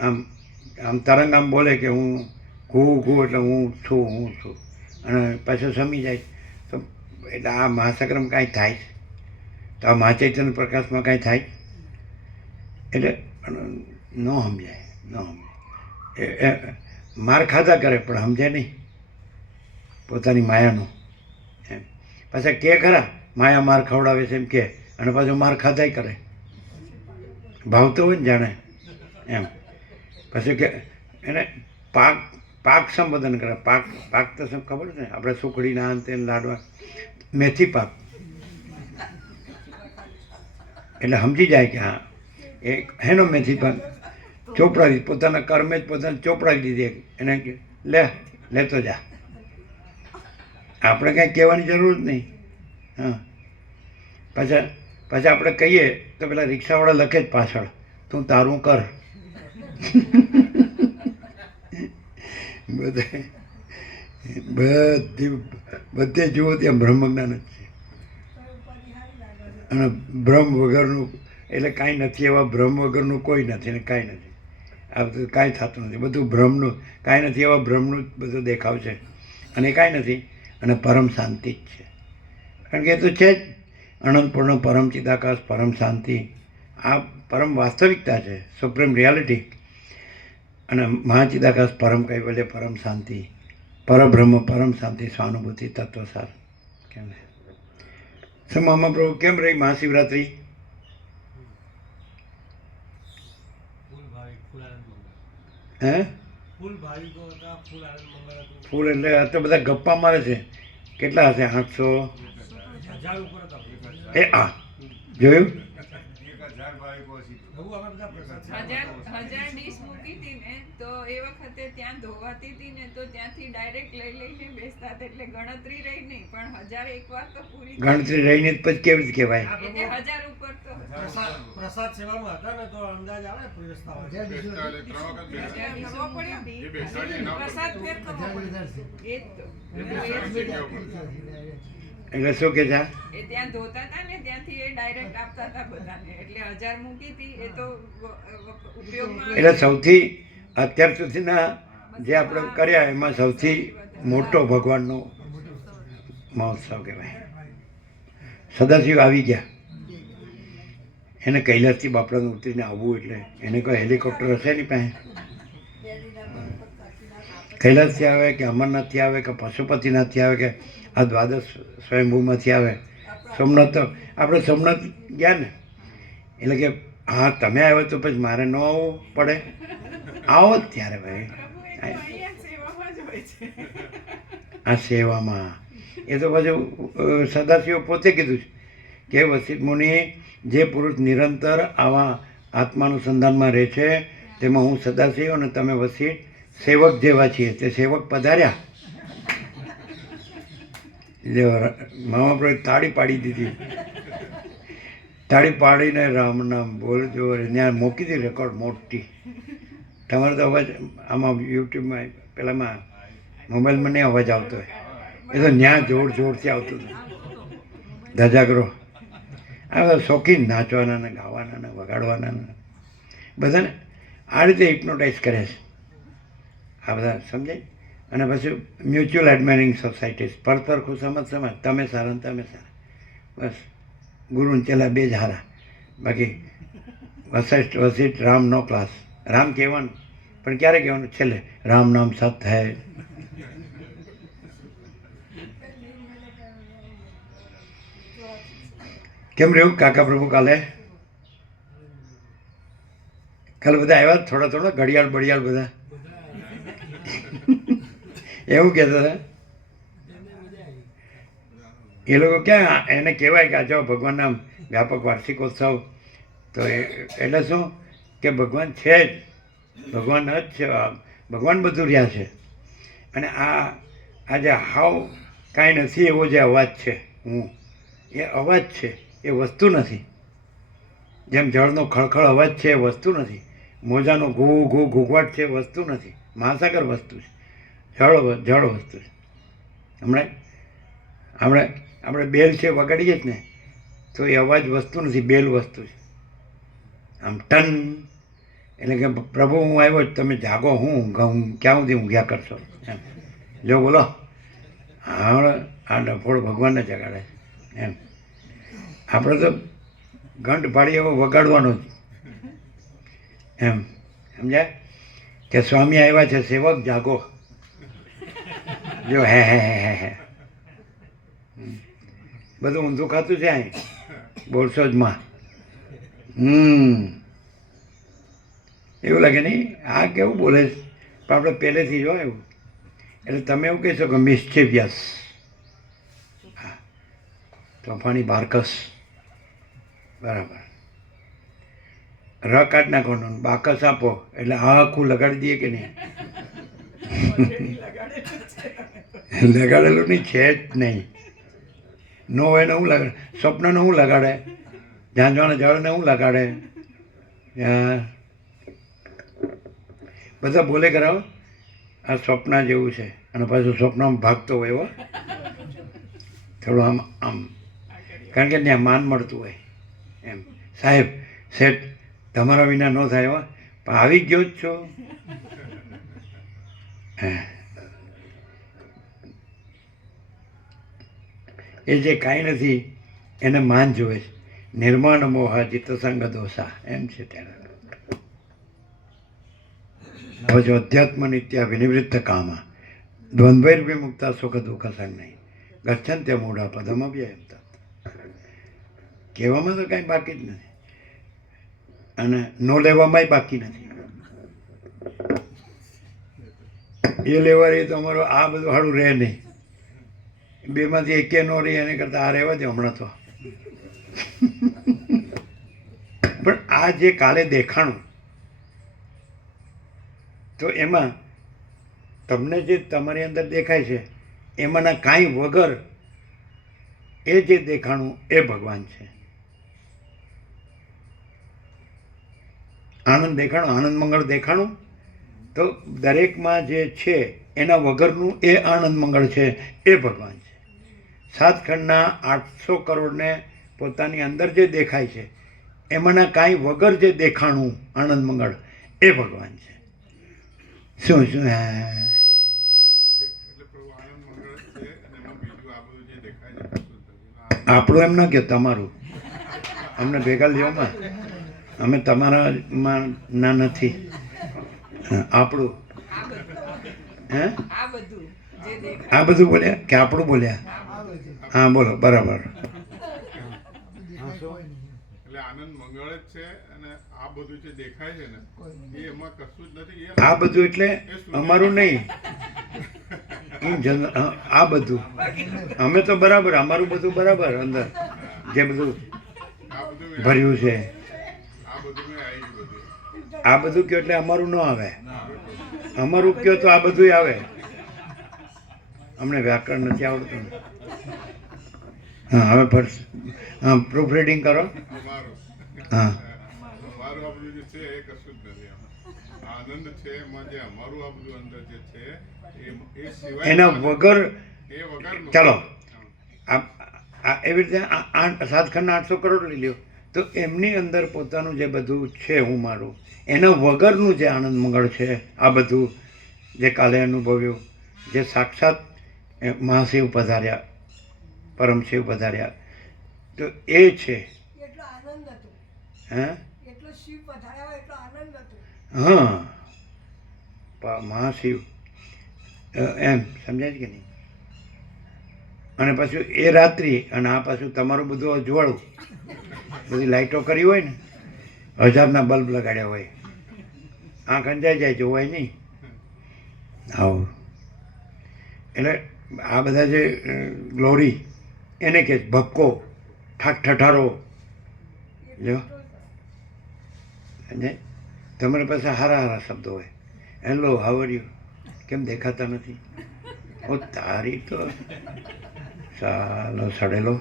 આમ તરંગ આમ બોલે કે હું ઘૂ એટલે હું છું, અને પાછું સમી જાય. તો એટલે આ મહાસાગરમાં કાંઈ થાય, તો આ મહાચૈતન્ય પ્રકાશમાં કાંઈ થાય? એટલે ન સમજાય. માર ખાધા કરે પણ સમજે નહીં પોતાની માયાનું. એમ પાછા કે ખરા માયા માર ખવડાવે છે એમ કે, અને પાછું માર ખાધાય કરે. ભાવતો હોય ને જાણે એમ. પછી કે એને પાક સંબોધન કરે. પાક તો ખબર છે ને, આપણે સુખડીના અંતે લાડવા, મેથી પાક. એટલે સમજી જાય કે હા એ હેનો મેથી પાક ચોપડાવી, પોતાના કર્મે જ પોતાને ચોપડાવી દીધી. એને લેતો જા, આપણે કાંઈ કહેવાની જરૂર જ નહીં. હા પાછા આપણે કહીએ તો પેલા રિક્ષાવાળા લખે જ પાછળ, તું તારું કર. બધે જુઓ ત્યાં બ્રહ્મજ્ઞાન જ છે, અને બ્રહ્મ વગરનું એટલે કાંઈ નથી. એવા બ્રહ્મ વગરનું કોઈ નથી ને કાંઈ નથી. આ બધું કાંઈ થતું નથી, બધું બ્રહ્મનું. કાંઈ નથી એવા બ્રહ્મનું જ બધું દેખાવ છે, અને કાંઈ નથી. અને પરમ શાંતિ જ છે, કારણ કે એ તો છે જ અનંતપૂર્ણ પરમ ચિદાકાશ, પરમ શાંતિ. આ પરમ વાસ્તવિકતા છે, સુપ્રીમ રિયાલિટી. અને મહાચિદાકાશ, પરમ કૈવલ્ય, પરમ શાંતિ, પરબ્રહ્મ, પરમ શાંતિ, સ્વાનુભૂતિ, તત્વસાર. કેમ શું મામા પ્રભુ કેમ રહી મહાશિવરાત્રિ? હે ફૂલ એટલે આ તો બધા ગપ્પા મારે છે. કેટલા હશે? 800 એ આ જોયું? 1000 ડીશ મૂકી હતી ને તો એ વખતે ત્યાં ધોવાતી હતી ને, તો ત્યાંથી ડાયરેક્ટ લઈને બેસતા હતા, એટલે ગણતરી રહી નહીં. પણ 1000 એકવાર તો પૂરી ગણતરી રહીને પછી કેવી રીતે કહેવાય? એટલે 1000 ઉપર તો પ્રસાદ સેવામાં હતા ને તો અંદાજ આવે પ્રસ્તાવ એટલે શું કે છે એ ત્યાં ધોતા હતા ને ત્યાંથી એ ડાયરેક્ટ આપતા હતા બધાને એટલે 1000 મૂકી હતી એ તો ઉપયોગમાં એટલે સૌથી અત્યાર સુધીના જે આપણે કર્યા એમાં સૌથી મોટો ભગવાનનો મહોત્સવ કહેવાય. સદાશિવ આવી ગયા, એને કૈલાસથી બાપડાનું ઉતરીને આવવું એટલે એને કોઈ હેલિકોપ્ટર હશે નહીં પાસે. કૈલાસથી આવે કે અમરનાથથી આવે કે પશુપતિનાથથી આવે કે આ દ્વાદશ સ્વયંભૂમાંથી આવે. સોમનાથ તો આપણે સોમનાથ ગયા ને એટલે કે હા તમે આવ્યો તો પછી મારે ન આવવું પડે, આવો જ ત્યારે ભાઈ. આ સેવામાં એ તો પાછું સદાશિવ પોતે કીધું છે કે વસિષ્ઠ મુનિ જે પુરુષ નિરંતર આવા આત્માનુસંધાનમાં રહે છે તેમાં હું સદાશિવ અને તમે વસિષ્ઠ સેવક જેવા છીએ. તે સેવક પધાર્યા, મામા પ્રભુએ તાળી પાડી દીધી. તાળી પાડીને રામ નામ બોલજો, ત્યાં મૂકી દીધી રેકોર્ડ મોટી. તમારે તો અવાજ આમાં યુટ્યુબમાં પેલામાં મોબાઈલમાં નહીં અવાજ આવતો હોય, એ તો ત્યાં જોર જોરથી આવતું હતું. ધજાગરો આ બધા શોખીન નાચવાના ને ગાવાના ને વગાડવાના ને બધાને આ રીતે હિપ્નોટાઇઝ કરે છે આ બધા, સમજાય. અને પછી મ્યુચ્યુઅલ એડમાયરિંગ સોસાયટીઝ, પરસ્પર ખુશામત સમાજ, તમે સારા ને તમે સારા, બસ ગુરુને ચેલા બે જ હારા. બાકી વસિષ્ઠ રામ નો ક્લાસ. રામ કહેવાનું પણ ક્યારે કહેવાનું? છેલ્લે રામ નામ સત હૈ. કેમ રહ્યું કાકા પ્રભુ? કાલે બધા આવ્યા થોડા થોડા, ઘડિયાળ બડિયાળ બધા એવું કહેતા હતા. એ લોકો ક્યાં એને કહેવાય કે આ જો ભગવાનના વ્યાપક વાર્ષિકોત્સવ, તો એટલે શું કે ભગવાન છે જ, ભગવાન જ છે, ભગવાન બધું રહ્યા છે. અને આ જે હાવ કાંઈ નથી એવો જે અવાજ છે હું, એ અવાજ છે, એ વસ્તુ નથી. જેમ જળનો ખળખળ અવાજ છે એ વસ્તુ નથી, મોજાનો ઘૂ ઘૂ ઘૂઘવાટ છે એ વસ્તુ નથી, મહાસાગર વસ્તુ છે, જળ વસ્તુ છે. આપણે બેલ છે વગાડીએ જ ને તો એ અવાજ વસ્તુ નથી, બેલ વસ્તુ છે. આમ ટન એટલે કે પ્રભુ હું આવ્યો, તમે જાગો, હું ક્યાં સુધી ઊંઘ્યા કરશો એમ. જો બોલો આ ડફોળ ભગવાનને જગાડે છે એમ. આપણે તો ઘંટ પાડી એવો વગાડવાનો જ એમ, સમજ્યા? કે સ્વામી આવ્યા છે, સેવક જાગો. જો હે હે હે હે બધું ઊંધું ખાતું છે અહીં બોરસદમાં. એવું લાગે નહીં આ કેવું બોલે છે, પણ આપણે પહેલેથી જો એવું. એટલે તમે એવું કહેશો કે મિસ્ચેવિયસ, હા, તોફાની બારકસ, બરાબર. ર કાઢ નાખવાનું, બાકસ આપો એટલે આ આખું લગાડી દઈએ કે નહીં? લગાડેલું નહીં, છે જ નહીં. નો હોય ને હું લગાડે, સ્વપ્નને હું લગાડે, ઝાંઝવાના જળને હું લગાડે, બધા બોલે કરાવો આ સ્વપ્ન જેવું છે. અને પાછું સ્વપ્નમાં ભાગતો હોય એવો થોડું આમ કારણ કે ત્યાં માન મળતું હોય એમ. સાહેબ શેઠ તમારા વિના ન થાય હો, પણ આવી ગયો જ છો. એ જે કાંઈ નથી એને માન જોવે છે. નિર્માણ મોહા ચિત્તસંગ દોષા એમ છે તેના. હવે જો અધ્યાત્મ નિત્યા વિનિવૃત્ત કામા દ્વંદ્વૈર્વિમુક્તા સુખ દુઃખ સંગ નહીં ગચ્છન તે મૂઢા પદમ અવ્યયમ તત્. કહેવામાં તો કાંઈ બાકી જ નથી અને નો લેવામાંય બાકી નથી. એ લેવા રહીએ તો અમારું આ બધું સારું રહે નહીં. બેમાંથી એકે ન રહી એને કરતાં આ રહેવા દે હમણાં તો. પણ આ જે કાલે દેખાણું તો એમાં તમને જે તમારી અંદર દેખાય છે એમાંના કાંઈ વગર એ જે દેખાણું એ ભગવાન છે. આનંદ દેખાણું, આનંદ મંગળ દેખાણું. તો દરેકમાં જે છે એના વગરનું એ આનંદ મંગળ છે, એ ભગવાન છે. 7 ખંડના 800 કરોડને પોતાની અંદર જે દેખાય છે એમાંના કાંઈ વગર જે દેખાણું આનંદ મંગળ એ ભગવાન છે. શું શું હા એટલે પ્રભુ આનંદ મંગળ છે અને એમાં બીજું આ બધું જે દેખાય છે કશું જ નથી. આપણું એમ ન કહો, તમારું. અમને ભેગા લેવામાં, અમે તમારામાં ના નથી. હા, આપણું. હે આ બધું બોલ્યા કે આપણું બોલ્યા? હા બોલો, બરાબર. એટલે આનંદ મંગળ જ છે અને આ બધું જે દેખાય છે ને એ એમાં કશું જ નથી. આ બધું એટલે અમારું નહીં, આ બધું અમે તો બરાબર, અમારું બધું બરાબર. અંદર જે બધું આ બધું ભર્યું છે આ બધું મેં આવી જ બધું. આ બધું કયો એટલે અમારું ન આવે. અમારું કયો તો આ બધું આવે. અમને વ્યાકરણ નથી આવડતું. હા, હવે ફર્સ્ટ હા પ્રૂફ રીડિંગ કરો. અમારું હા અમારું આ બધું જે છે એ કશું જ નથી. આનંદ છે એમાં જે અમારું આ બધું અંદર જે છે એ સિવાય એના વગર એ વગરનું. ચાલો આ એવી રીતે 7 ખંડના 800 કરોડ લઈ લ્યો તો એમની અંદર પોતાનું જે બધું છે હું મારું, એના વગરનું જે આનંદ મંગળ છે, આ બધું જે કાલે અનુભવ્યું, જે સાક્ષાત મહાશિવ પધાર્યા, પરમશિવ પધાર્યા, તો એ છે. એટલો આનંદ હતો, હે એટલો શિવ પધાર્યા હોય એટલો આનંદ હતો. હા, મહાશિવ એમ સમજાય કે નહીં? અને પાછું એ રાત્રિ અને આ પાછું તમારું બધું અજવાળું, બધી લાઇટો કરી હોય ને, 1000ના બલ્બ લગાડ્યા હોય, આંખ અંજાઈ જાય, જોવાય નહીં. આવું એટલે આ બધા જે ગ્લોરી એને કે ભક્કો, ઠાક ઠઠારો જો સમજાય. તમારી પાસે સારા સારા શબ્દો હોય. હેલો, હાઉ આર યુ, કેમ દેખાતા નથી? ઓ તારી તો સાલો સડેલો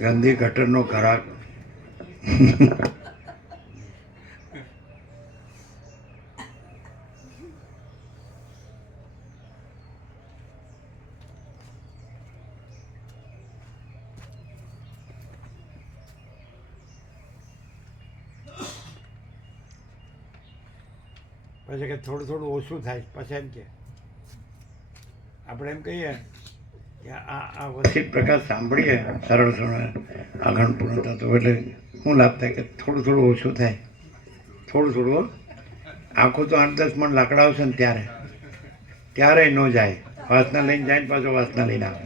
ગંદી ગટરનો ઘરાક. પછી કે થોડું થોડું ઓછું થાય. પછી એમ કે આપણે એમ કહીએ કે આ વસીત પ્રકાશ સાંભળીએ સરળ સરળ આગળ પૂર્ણ થતો એટલે શું લાભ થાય કે થોડું થોડું ઓછું થાય. થોડું થોડું આખું તો 8-10 મણ લાકડા આવશે ને ત્યારે ન જાય. વાસના લઈને જાય ને પાછો વાસના લઈને આવે.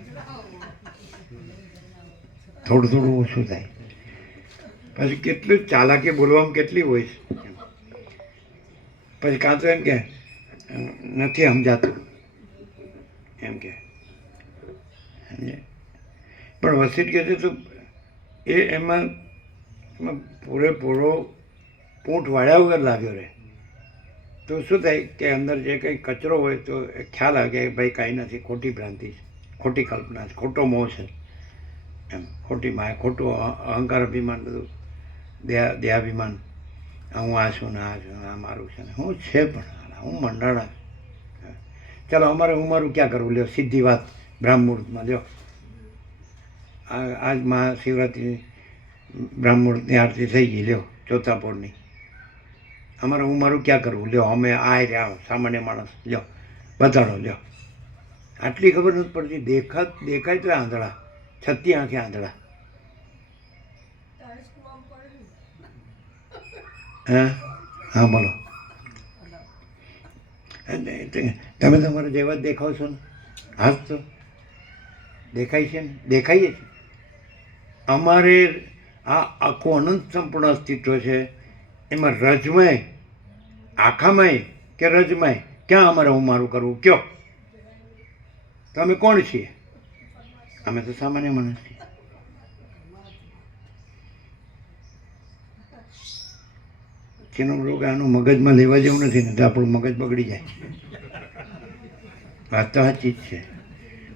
થોડું થોડું ઓછું થાય. પછી કેટલું ચાલાકી બોલવામાં કેટલી હોય છે. પછી કાં તો એમ કે નથી સમજાતું એમ કે, પણ વસીત કહે છે તો એમાં પૂરેપૂરો પૂંઠ વાળ્યા વગર લાગ્યો રહે તો શું થાય કે અંદર જે કંઈ કચરો હોય તો ખ્યાલ આવે કે ભાઈ કાંઈ નથી, ખોટી ભ્રાંતિ છે, ખોટી કલ્પના છે, ખોટો મોહ છે, એમ ખોટી માયા, ખોટું અહંકાર, અભિમાન, બધું દેહાભિમાન. હું આ છું ને આ છું આ મારું છે ને હું છે, પણ હું મંડાણા. ચાલો અમારે હું મારું ક્યાં કરવું? લ્યો સીધી વાત બ્રાહ્મણમાં લ્યો. આજ મહાશિવરાત્રિ બ્રાહ્મણની આરતી થઈ ગઈ, લ્યો ચોથાપોરની. અમારે હું મારું ક્યાં કરવું? લ્યો અમે આ રહ્યા સામાન્ય માણસ, લ્યો બતાડો, લ્યો. આટલી ખબર નથી પડતી. દેખાય તો આંધળા, છતી આંખે આંધળા. હા હા બોલો. તમે તમારા જેવા જ દેખાવ છો ને? હા તો દેખાય છે ને, દેખાઈએ છે. અમારે આ આખું અનંત સંપૂર્ણ અસ્તિત્વ છે, એમાં રજમય આખામાંય કે રજમય ક્યાં અમારે હું મારું કરવું કયો? તો અમે કોણ છીએ? અમે તો સામાન્ય માણસ છીએ. એનો રોગ આનું મગજમાં લેવા જેવું નથી ને તો આપણું મગજ બગડી જાય. વાત તો સાચી જ છે.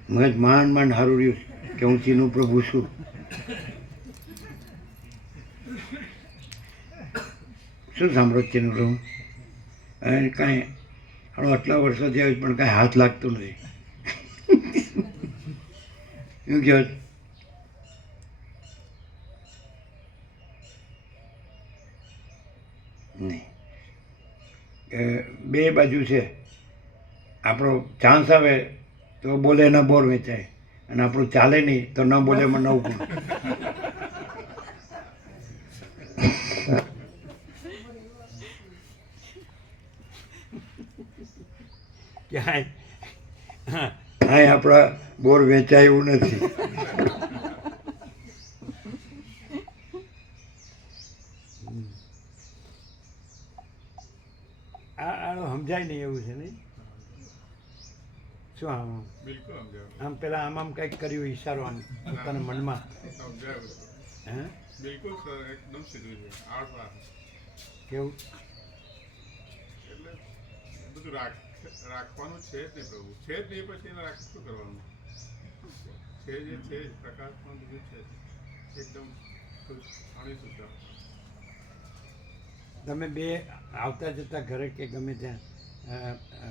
મગજ માંડ હારું રહ્યું કે હું ચીનું પ્રભુ છું. શું સાંભળો ચીનું રહું અને કાંઈ આટલા વર્ષો થયા પણ કાંઈ હાથ લાગતું નથી. શું કહો છો? નહીં બે બાજુ છે. આપણો ચાન્સ આવે તો બોલે ન બોર વેચાય અને આપણું ચાલે નહીં તો ન બોલે એમાં 9 ગુણ. ક્યાંય આપણા બોર વેચાય એવું નથી. આનું સમજાય નહીં એવું છે નહીં શું? આમ બિલકુલ સમજાયું. આમ પેલા આમ કંઈક કર્યું ઈશારો આમ પોતાના મનમાં. સમજાયું. હે બિલકુલ સર, એકદમ સીધું છે. આળસા. કેવું? એટલે બધું રાખવાનું છે જ નહીં પ્રભુ. છે જ નહીં પછી એને રાખી શું કરવાનું? છે જે છે જ, પ્રકાશમાં બધું છે જ. એકદમ પાણી સુધા. તમે બે આવતા જતા ઘરે કે ગમે ત્યાં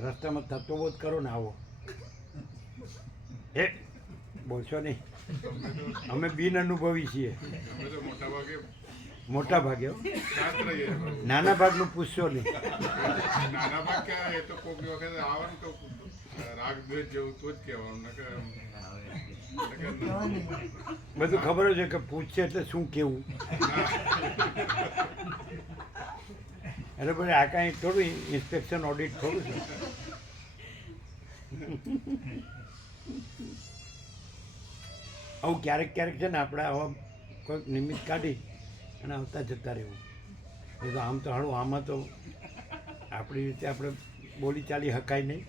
રસ્તામાં તત્વબોધ કરો ને આવો. એ બોલશો નહીં, અમે બિન અનુભવી છીએ. અમે તો મોટા ભાગે મોટા ભાગે હો. શાંત રહીએ પ્રભુ. નાના ભાગનું પૂછશો નહીં. નાના ભાગ ક્યાં, એ તો કોઈક વખત આવે ને તો રાગ દ્વેષ જેવું તો જ કહેવાનું. નકર બધું ખબર જ છે કે પૂછશે એટલે શું કેવું. એટલે પછી આ કાંઈ થોડું ઇન્સ્પેક્શન ઓડિટ થોડું છે. આવું ક્યારેક ક્યારેક છે ને આપણે આવા કોઈક નિમિત્ત કાઢી અને આવતા જતા રહેવું. એ તો આમ તો હાળું આમાં તો આપણી રીતે આપણે બોલી ચાલી હકાય નહીં.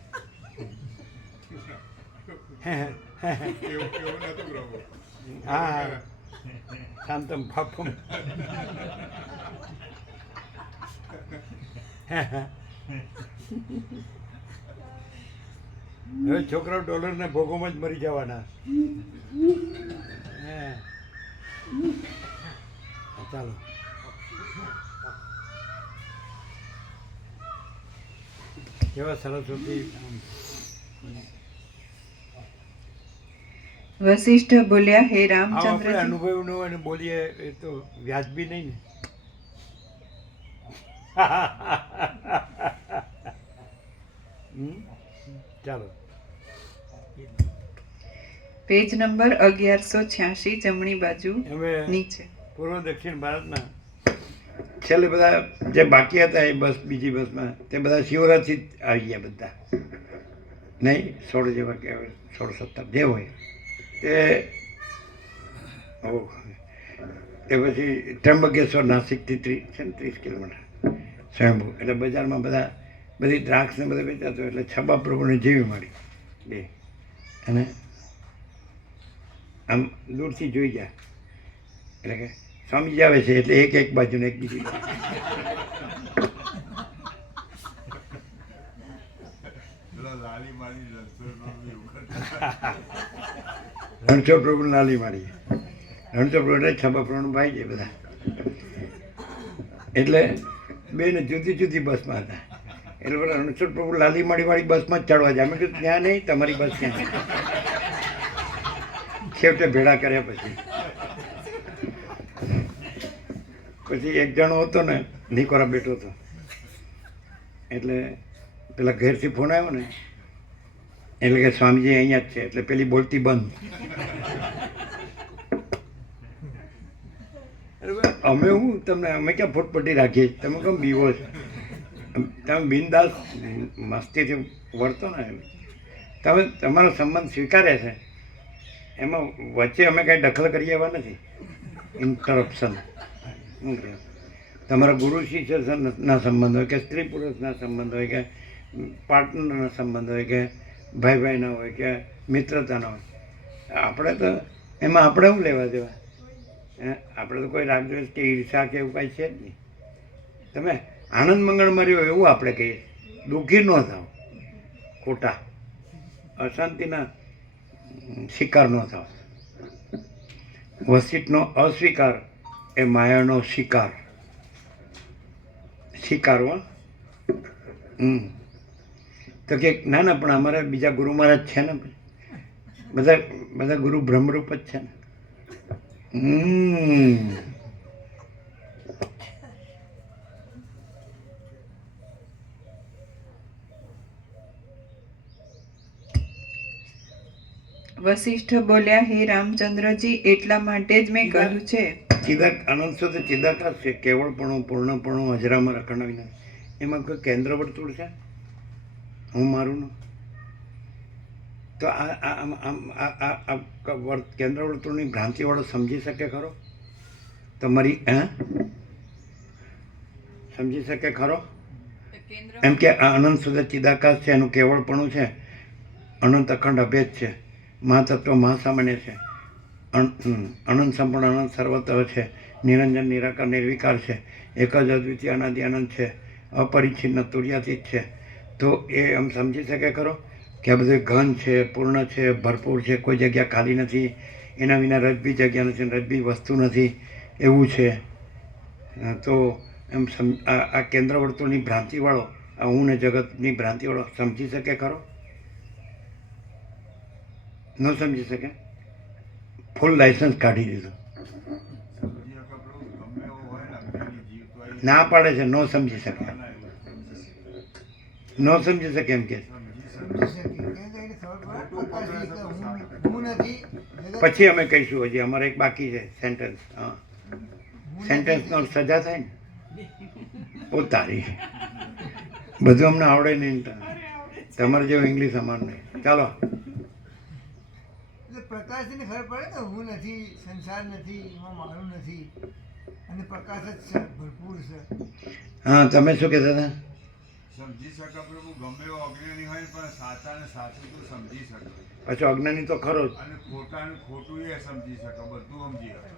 એવું નતું પ્રભુ. હા શાંતમ પાપમ. હવે છોકરાઓ ડોલરને ભોગોમાં જ મરી જવાના. ચાલો કેવા સરસ્વતી. વશિષ્ઠ બોલ્યા, હે આપણે રામચંદ્રજી, અનુભવ નું અને બોલીએ એ તો વ્યાજબી નહીં ને. ચાલો પેજ નંબર 1186, જમણી બાજુ હવે નીચે. પૂર્વ દક્ષિણ ભારતના છેલ્લે બધા જે બાકી હતા એ બસ બીજી બસમાં તે બધા શિવરાજથી જ આવી ગયા બધા. નહીં 16 જેવા કે 16, 17 જે હોય તે. એ પછી ત્રંબકેશ્વર નાસિકથી 30 કિલોમીટર સ્વયંભૂ. એટલે બજારમાં બધી દ્રાક્ષ ને બધું વેચાતું એટલે છબા પ્રભુને જેવી મળી બે. અને આમ દૂરથી જોઈ ગયા એટલે કે સ્વામીજી આવે છે એટલે એક બાજુ ને એક બીજી. રણછોડ પ્રભુ લાલી મારી. રણછોડ પ્રભુ એટલે છબા પ્રભુ ભાઈ છે બધા. એટલે બેને જુદી જુદી બસમાં હતા. એટલે બધા રણછોડ પ્રભુ લાલી માળી વાળી બસમાં જ ચડવા જાય. મેં કીધું ત્યાં નહીં, તમારી બસ ત્યાં. છેવટે ભેળા કર્યા પછી એક જણો હતો ને નિકોરા બેઠો હતો. એટલે પેલા ઘેરથી ફોન આવ્યો ને એટલે કે સ્વામીજી અહીંયા જ છે. એટલે પેલી બોલતી બંધ. અમે હું તમને અમે ક્યાં ફૂટપટ્ટી રાખીએ, તમે કેમ બીવો છો? તમે બિનદાસ મસ્તીથી વર્તો ને. તમે તમારો સંબંધ સ્વીકારે છે, એમાં વચ્ચે અમે કાંઈ દખલ કરી એવા નથી. ઇન્ટરપ્શન તમારા ગુરુ શિષ્યના સંબંધ હોય કે સ્ત્રી પુરુષના સંબંધ હોય કે પાર્ટનરના સંબંધ હોય કે ભાઈ ભાઈના હોય કે મિત્રતાના હોય, આપણે તો એમાં આપણે શું લેવા દેવા? આપણે તો કોઈ રાગદ્વેષ કે ઈર્ષા કે એવું કાંઈ છે જ નહીં. તમે આનંદ મંગળમાં રહ્યો એવું આપણે કહીએ. દુઃખી ન થાવ, ખોટા અશાંતિના શિકાર ન થાવ. વસિષ્ઠનો અસ્વીકાર એ માયાનો શિકાર. સ્વીકારવા. તો કે ના ના, પણ અમારા બીજા ગુરુ મહારાજ છે ને, બધા બધા ગુરુ બ્રહ્મરૂપ જ છે ને. વશિષ્ઠ બોલ્યા, હે રામચંદ્રજી, એટલા માટે જ મેં કહ્યું છે. આનંદ શુદ્ધ ચિદાકાશ છે, કેવળપણું, પૂર્ણપણું, અજરામાં અખંડ વિના. એમાં કોઈ કેન્દ્ર વર્તુળ છે હું મારુંનું? તો આ કેન્દ્ર વર્તુળની ભ્રાંતિવાળો સમજી શકે ખરો? તમારી સમજી શકે ખરો? એમ કે આ અનંત શુદ્ધ ચિદાકાશ છે, એનું કેવળપણું છે, અનંત અખંડ અભેદ છે, મહાતત્વ મહાસામાન્ય છે, અનંત સંપૂર્ણ અનંત સર્વતઃ છે, નિરંજન નિરાકાર નિર્વિકાર છે, એક જ અદ્વિતીય અનાદિ અનંત છે, અપરિચ્છિન્ન તુર્યાતીત છે. તો એ આમ સમજી શકે ખરો કે આ બધું ઘન છે, પૂર્ણ છે, ભરપૂર છે, કોઈ જગ્યા ખાલી નથી, એના વિના રજબી જગ્યા નથી, રજબી વસ્તુ નથી, એવું છે. તો એમ આ કેન્દ્ર વર્તુળની ભ્રાંતિવાળો, આ હું ને જગતની ભ્રાંતિવાળો સમજી શકે ખરો? ન સમજી શકે. ફૂલ લાઇસન્સ કાઢી દીધું. ના પાડે છે, ન સમજી શકે, ન સમજી શકે એમ કે. પછી અમે કહીશું, હજી અમારે એક બાકી છે સેન્ટેન્સ. હા, સેન્ટેન્સનો સજા થાય ને. ઓ તારી, બધું અમને આવડે નહીં, તમારે જેવું ઇંગ્લિશ અમારે નહીં. ચાલો. પ્રકાશને ખબર પડે કે હું નથી, સંસાર નથી, એમાં મારું નથી, અને પ્રકાશ જ છે, ભરપૂર છે. હા, તમે શું કહેતા હતા? સમજી શકે પ્રભુ, ગમે એવો અજ્ઞાની હોય પણ સાચાને સાચું તો સમજી શકે, પાછું અજ્ઞાની તો ખરો જ. અને ખોટાને ખોટું એ સમજી શકે, બધું સમજી શકે.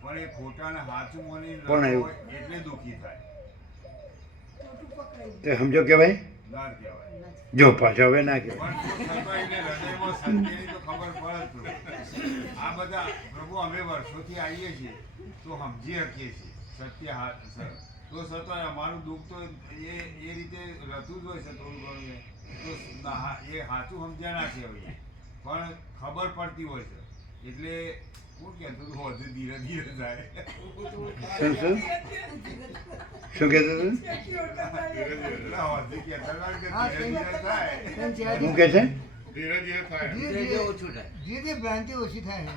પણ એ ખોટાને સાચું માની પણ એવું એટલે દુઃખી થાય. તે સમજો કહેવાય? ના કહેવાય. જો પાછો હવે ના કહેવાય. પણ એને હૃદયમાં સત્યની તો ખબર પડે જ. આ બધા પ્રભુ અમે વર્ષોથી આવીએ છીએ તો સમજી શકીએ છીએ સત્ય તો છતાં અમારું દુઃખ તો એ રીતે રહેતું જ હોય છે થોડું ઘણું. તો એ સાચું સમજ્યા ના કહેવાય, પણ ખબર પડતી હોય છે. એટલે શું કહેતું હતું, વધુ ધીરે ધીરે જાય. શું કહેતું હતું? શું કહે છે? ધીરે ધીરે થાય. ધીરે ધીરે ભ્રાંતિ ઓછી થાય.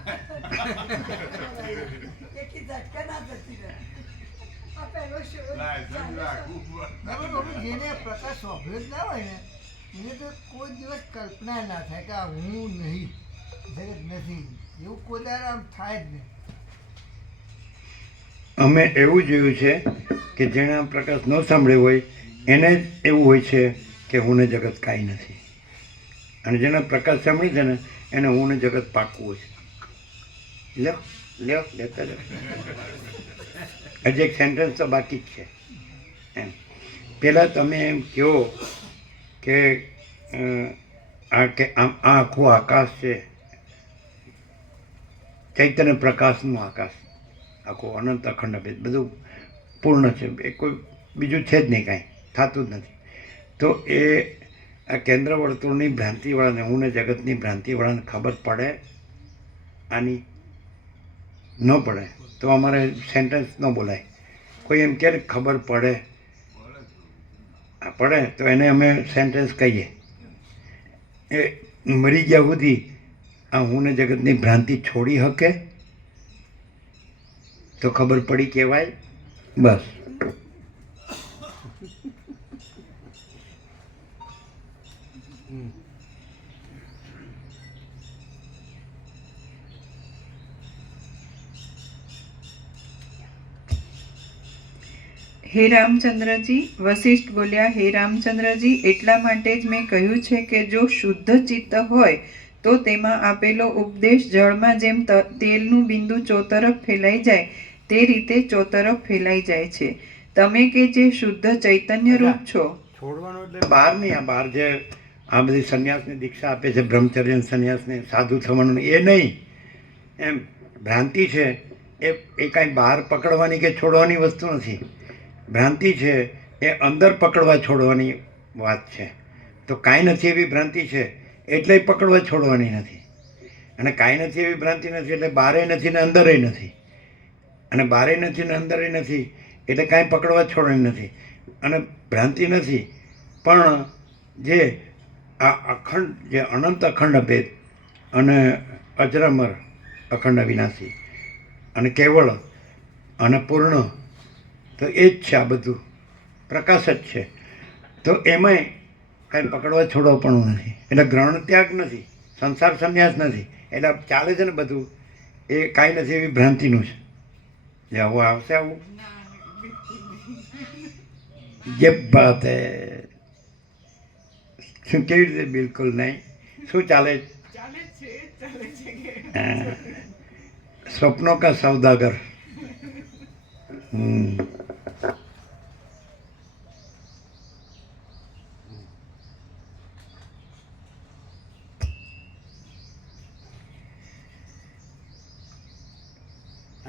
જેને પ્રકાશ સ્વભાવ જ ના હોય ને, એને તો કોઈ દિવસ કલ્પના ના થાય કે આ હું નહીં, જગત નથી, એવું કોઈ દાડે આમ થાય જ નહીં. અમે એવું જોયું છે કે જેણે આ પ્રકાશ ન સાંભળ્યો હોય એને જ એવું હોય છે કે હું ને જગત કાંઈ નથી, અને જેને પ્રકાશ સાંભળી છે ને એને હું ને જગત પાકવું હોય છે. લ્યો લ્યો લેતા જાઓ. હજી એક સેન્ટેન્સ તો બાકી જ છે. એમ પહેલાં તમે એમ કહો કે આ આખું આકાશ છે, ચૈતન્ય પ્રકાશનું આકાશ, આખું અનંત અખંડ ભેદ બધું પૂર્ણ છે, એ કોઈ બીજું છે જ નહીં, કાંઈ થતું જ નથી. તો એ આ કેન્દ્ર વર્તુળની ભ્રાંતિવાળાને, હું ને જગતની ભ્રાંતિવાળાને ખબર પડે આની? ન પડે તો અમારે સેન્ટેન્સ ન બોલાય. કોઈ એમ કહે ખબર પડે, પડે તો એને અમે સેન્ટેન્સ કહીએ. એ મરી ગયા સુધી આ હું ને જગતની ભ્રાંતિ છોડી શકે તો ખબર પડી કહેવાય. બસ. હે રામચંદ્રજી, વશિષ્ઠ બોલ્યા, હે રામચંદ્રજી, એટલા માટે જ મેં કહ્યું છે કે જો શુદ્ધ ચિત્ત હોય તો તેમાં આપેલો ઉપદેશ જળમાં જેમ તેલનું બિંદુ ચોતરફ ફેલાઈ જાય તે રીતે ચોતરફ ફેલાઈ જાય છે. તમે કે જે શુદ્ધ ચૈતન્ય રૂપ છો. છોડવાનું એટલે બહાર નહીં, આ બહાર જે આ બધી સંન્યાસની દીક્ષા આપે છે, બ્રહ્મચર્ય સંન્યાસને, સાધુ થવાનું, એ નહીં. એમ ભ્રાંતિ છે એ કાંઈ બહાર પકડવાની કે છોડવાની વસ્તુ નથી. ભ્રાંતિ છે એ અંદર પકડવા છોડવાની વાત છે. તો કાંઈ નથી એવી ભ્રાંતિ છે એટલે પકડવા છોડવાની નથી, અને કાંઈ નથી એવી ભ્રાંતિ નથી એટલે બારે નથી ને અંદરે નથી, અને બારે નથી ને અંદરે નથી એટલે કાંઈ પકડવા છોડવાની નથી. અને ભ્રાંતિ નથી પણ જે આ અખંડ, જે અનંત અખંડ ભેદ અને અજરામર અખંડ અવિનાશી અને કેવળ અને પૂર્ણ, તો એ જ છે. આ બધું પ્રકાશ જ છે. તો એમાંય કાંઈ પકડવા છોડવા પણ નથી. એટલે ગ્રહણ ત્યાગ નથી, સંસાર સંન્યાસ નથી. એટલે ચાલે છે ને બધું એ કાંઈ નથી એવી ભ્રાંતિનું છે. જે આવું આવશે આવું જે બાત હે. શું કેવી રીતે? બિલકુલ નહીં. શું ચાલે? हाँ, स्वप्नों का सौदागर.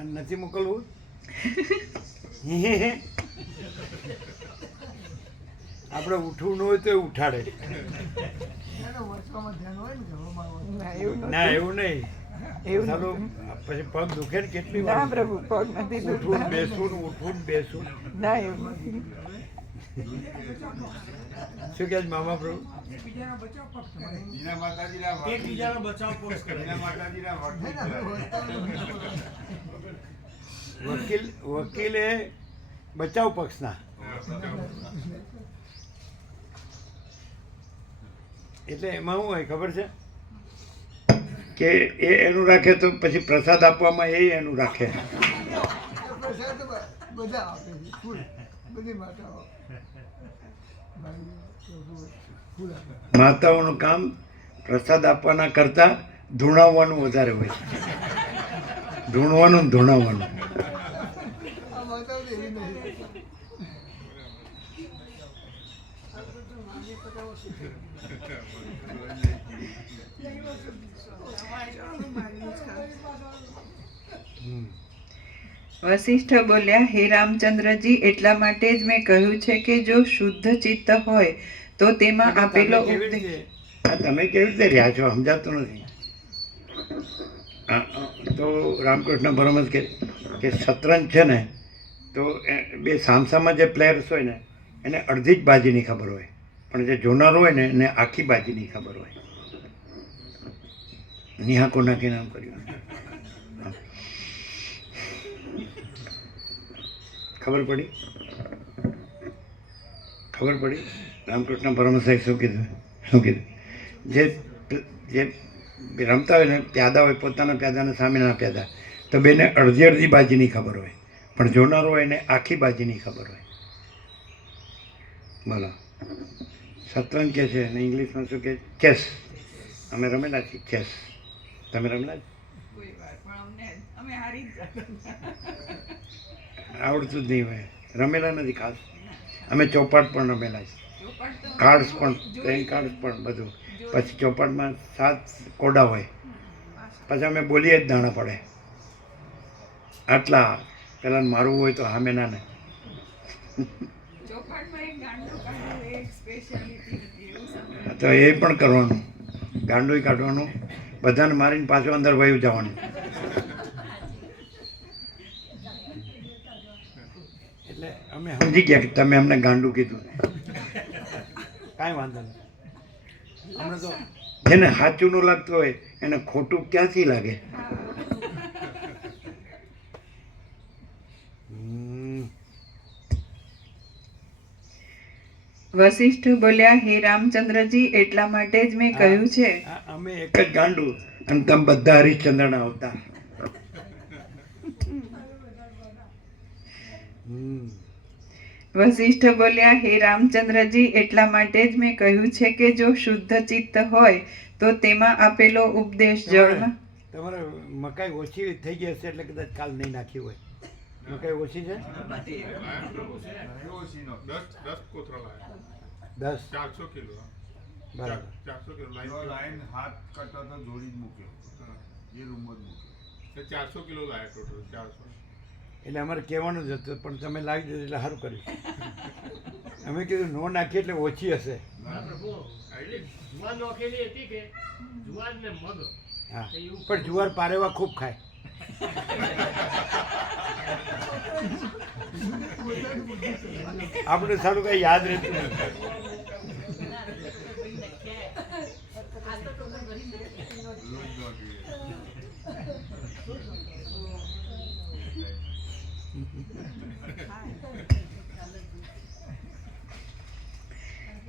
નથી મોકલવું. આપણે ઉઠવું ન હોય તો ઉઠાડે. એનો વચમાં ધ્યાન હોય ને ઘરમાં હોય. ના એવું નહીં. સાલું પછી પગ દુખે ને કેટલી વાર. ના પ્રભુ, પગ નથી ઉઠવું દુખતા. ને બેસવું ને ઉઠવું ને બેસવું. ના એવું નથી. શું કહે છે મામા પ્રભુ? જીના માતાજીના એકબીજાનો બચાવ પોષ કરે. જીના માતાજીના વકીલ એ બચાવ પક્ષના. એટલે એમાં શું હોય ખબર છે કે એ એનું રાખે તો પછી પ્રસાદ આપવામાં એ એનું રાખે. પ્રસાદ તો બધા આપે છે, ફૂલ, બધી માતાઓ ફૂલ આપે. માતાઓનું કામ પ્રસાદ આપવાના કરતાં ધૂણાવવાનું વધારે હોય છે. ધૂણવાનું ને ધૂણાવવાનું. આ માતાઓ તો એવી નથી. વશિષ્ઠ બોલ્યા, હે રામચંદ્રજી, એટલા માટે જ મેં કહ્યું છે કે જો શુદ્ધ ચિત્ત હોય તો તેમાં આપેલો તમે કેવી ઉપદેશ. રીતે- તમે કેવી રીતે રહ્યા છો સમજાતું નથી. તો રામકૃષ્ણ પરમહંસ કે શતરંજ છે ને, તો બે સામસામાં જે પ્લેયર્સ હોય ને એને અડધી જ બાજીની ખબર હોય, પણ જે જોનાર હોય ને એને આખી બાજીની ખબર હોય. નિહાકો નાખી નામ કર્યું. ખબર પડી? ખબર પડી? રામકૃષ્ણ પરમહંસે શું કીધું? શું કીધું? જે રમતા હોય ને, પ્યાદા હોય, પોતાના પ્યાદાને સામેના પ્યાદા, તો બેને અડધી અડધી બાજીની ખબર હોય, પણ જોનારો હોય એને આખી બાજીની ખબર હોય. બોલો. શતરંજ કે છે ને ઇંગ્લિશમાં શું કે? ચેસ. અમે રમેલા છીએ ચેસ. તમે રમેલા? આવડતું જ નહીં હોય, રમેલા નથી ખાસ. અમે ચોપાટ પણ રમેલા છે, કાર્ડ્સ પણ, પ્લેઇંગ કાર્ડ્સ પણ બધું. પછી ચોપાટમાં 7 કોડા હોય, પછી અમે બોલીએ જ દાણા પડે આટલા. પેલા મારવું હોય તો સામે ના ને. તો એ પણ કરવાનું, ગાંડું કાઢવાનું, બધાને મારીને પાછું અંદર વયું જવાનું. એટલે અમે સમજી ગયા કે તમે અમને ગાંડું કીધું. કાંઈ વાંધો નહીં. હમણાં તો જેને સાચું ન લાગતું હોય એને ખોટું ક્યાંથી લાગે? વશિષ્ઠ બોલ્યા, હે રામચંદ્રજી, એટલા માટે જ મેં કહ્યું છે. અમે એક જ ગાંડું અને તમે બધા હરિશ્ચંદ્રના અવતાર. વશિષ્ઠ બોલ્યા, હે રામચંદ્રજી, એટલા માટે જ મેં કહ્યું છે કે જો શુદ્ધ ચિત્ત હોય તો તેમાં આપેલો ઉપદેશ જળમાં. તમારે મકાઈ ઓછી થઈ ગઈ હશે એટલે કદાચ કાલ નહીં નાખી હોય. મકાઈ ઓછી છે? 10 કોથળા લાયા. 10. 400 કિલો. બરાબર. 400 કિલો લાઈન હાથ કરતા તો જોડી જ મૂક્યો, એ રૂમ જ મૂક્યો. 400 કિલો લાયા ટોટલ. 400. એટલે અમારે કહેવાનું જ હતું પણ તમે લાવી દીધું એટલે સારું કર્યું. અમે કીધું નો નાખીએ એટલે ઓછી હશે. જુવાર નોખેલી હતી કે જુવાર ને મગ હા પણ જુવાર પારેવા ખૂબ ખાય. આપણે સારું કઈ યાદ રહેતું નથી. રોજ દોઢી.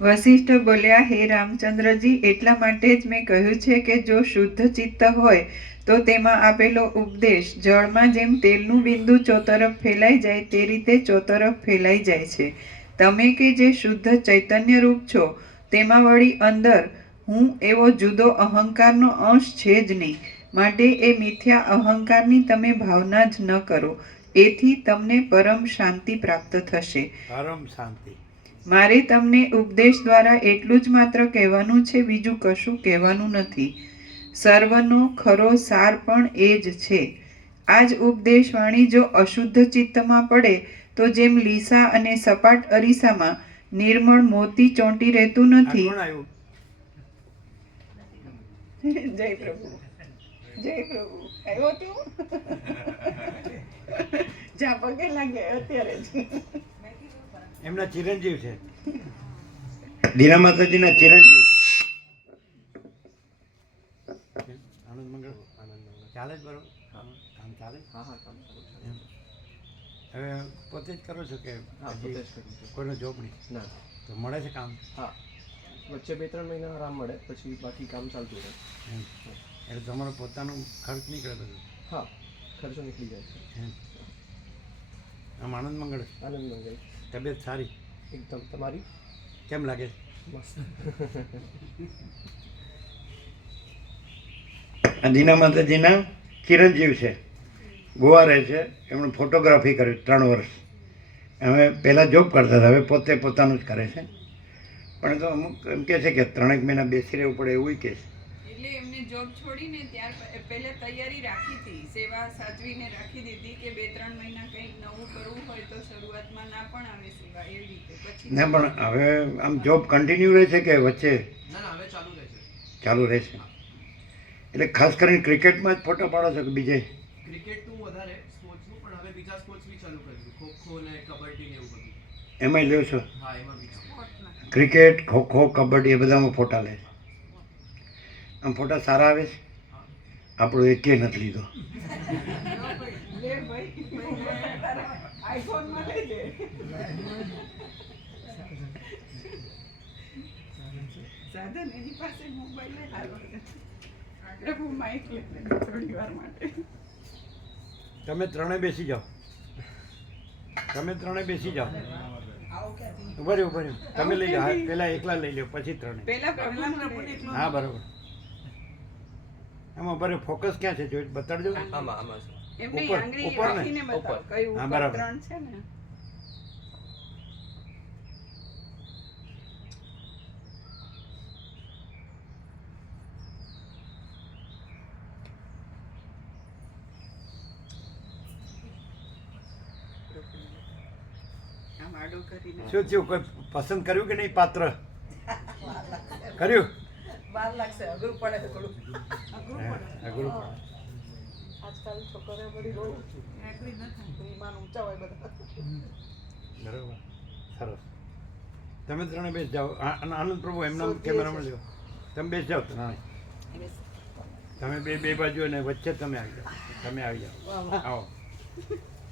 વશિષ્ઠ બોલ્યા, હે રામચંદ્રજી, એટલા માટે જ મેં કહ્યું છે કે જો શુદ્ધ ચિત્ત હોય તો તેમાં આપેલો ઉપદેશ જળમાં જેમ તેલનું બિંદુ ચોતરફ ફેલાઈ જાય તે રીતે ચોતરફ ફેલાઈ જાય છે. તમે કે જે શુદ્ધ ચૈતન્ય રૂપ છો તેમાં વળી અંદર હું એવો જુદો અહંકારનો અંશ છે જ નહીં. માટે એ મિથ્યા અહંકારની તમે ભાવના જ ન કરો. એથી તમને પરમ શાંતિ પ્રાપ્ત થશે. પરમ શાંતિ. મારે તમને ઉપદેશ દ્વારા એટલું જ માત્ર કહેવાનું છે, બીજું કશું કહેવાનું નથી. સર્વનો ખરો સાર પણ એ જ છે. આ જ ઉપદેશ વાણી જો અશુદ્ધ ચિત્તમાં પડે તો જેમ લીસા અને સપાટ અરીસામાં નિર્મળ મોતી ચોંટી રહેતું આ નથી. કોણ આવ્યું? જય પ્રભુ, જય પ્રભુ. આવ્યો તું? જ્યાં પગે લાગે અત્યારે જ. એમના ચિરંજીવ છે. દીના માતાજીના ચિરંજીવ. આનંદ મંગળ. ચાલે જ બરોબર? કામ ચાલે? એમ. હવે પોતે જ કરો છો કે હજી કોઈનો જોબ નહીં? ના તો મળે છે કામ? હા વચ્ચે 2-3 મહિના આરામ મળે પછી બાકી કામ ચાલતું રહે. એમ. એટલે તમારો પોતાનો ખર્ચ નીકળે બધું? હા ખર્ચો નીકળી જાય છે. એમ. આમ આનંદ મંગળ. આનંદ મંગાઈ તબિયત સારી? એકદમ. તમારી? કેમ લાગે? મસ્ત. આ દીના માતાજીના ચિરંજીવ છે. ગોવા રહે છે. એમણે ફોટોગ્રાફી કર્યું 3 વર્ષ. હવે પહેલાં જોબ કરતા હતા, હવે પોતે પોતાનું જ કરે છે. પણ તો અમુક એમ કહે છે કે 3 મહિના બેસી રહેવું પડે એવું કહે છે. એટલે એમને જોબ છોડીને ત્યાર પહેલા તૈયારી રાખી હતી, સેવા સાચવીને રાખી દીધી કે 2-3 મહિના કંઈક નવું કરવું હોય તો શરૂઆતમાં ના પણ આવે સેવા, એવી રીતે. પછી ના પણ હવે આમ જોબ કન્ટિન્યુ રહે છે કે વચ્ચે ના હવે ચાલુ રહે છે. ચાલુ રહે છે? એટલે ખાસ કરીને ક્રિકેટમાં જ ફોટો પાડો છો કે બીજે? ક્રિકેટનું વધારે, સ્પોર્ટ્સનું પણ હવે બીજા સ્પોર્ટ્સ બી ચાલુ કર્યું. ખોખો ને કબડ્ડી ને એવું બધું. એમાંય લ્યો છો? હા એમાં બી. ક્રિકેટ, ખોખો, કબડ્ડી એ બધામાં ફોટા લે છે. આમ ફોટા સારા આવે છે? આપણો એકે નથી લીધો. લે ભાઈ, આઈફોનમાં લેજે. સાધન એની પાસે મોબાઈલ હાલો. પ્રભુ માઇક લે થોડી વાર માટે. તમે ત્રણે બેસી જાઓ. તમે ત્રણે બેસી જાઓ. ઉભા રહ્યો, ઉભા રહ્યો. તમે લઈ જાઓ. હા, પહેલા એકલા લઈ લો પછી ત્રણે. પેલા પ્રભુ હા બરાબર. આમાં ઉભા રહ્યો. ફોકસ ક્યાં છે જોઈ બતાડજો. આમાં આમાં એમની ઉપર, આંગળી ઉપર ને? રાખીને બતાવો કયું હા, ઉપર બરાબર. 3 છે ને. આમ આડો કરીને શું થયું? કોઈ પસંદ કર્યું કે નહીં પાત્ર? કર્યું? વાર લાગશે, અઘરું પડે થોડું. અઘરું. આજકાલ છોકરીઓ બધી બહુ ઈમાન ઊંચા હોય બધા. બરાબર. સરસ. તમે ત્રણે બેસ જાઓ. આનંદ પ્રભુ એમના કેમેરામાં લ્યો. તમે બેસ જાઓ ત્રણે. તમે બે બાજુ અને વચ્ચે તમે આવી જાઓ. તમે આવી જાઓ. આવો.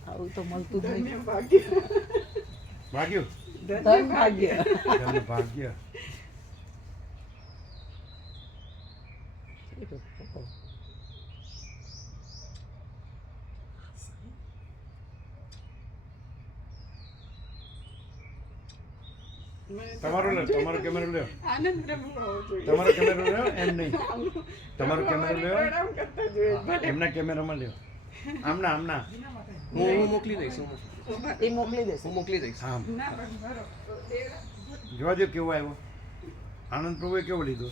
આવું તો મળતું જ નહીં. ભાગ્યું? ધન ભાગ્ય. તમને ભાગ્ય. તમારો લ્યો, તમારો કેમેરો લ્યો. આનંદ પ્રભુ હોવો જોઈએ. તમારો કેમેરો લ્યો, એમ નહીં. તમારો કેમેરો લ્યો. પ્રણામ કરતા જોઈએ. ભલે. એમના કેમેરામાં લ્યો. આમના આમના. હું મોકલી દઈશ. એ મોકલી દેશે. હું મોકલી દઈશ. આમ ના પણ બરો. જોવા દો કેવો આવ્યો. આનંદ પ્રભુએ કેવો લીધો?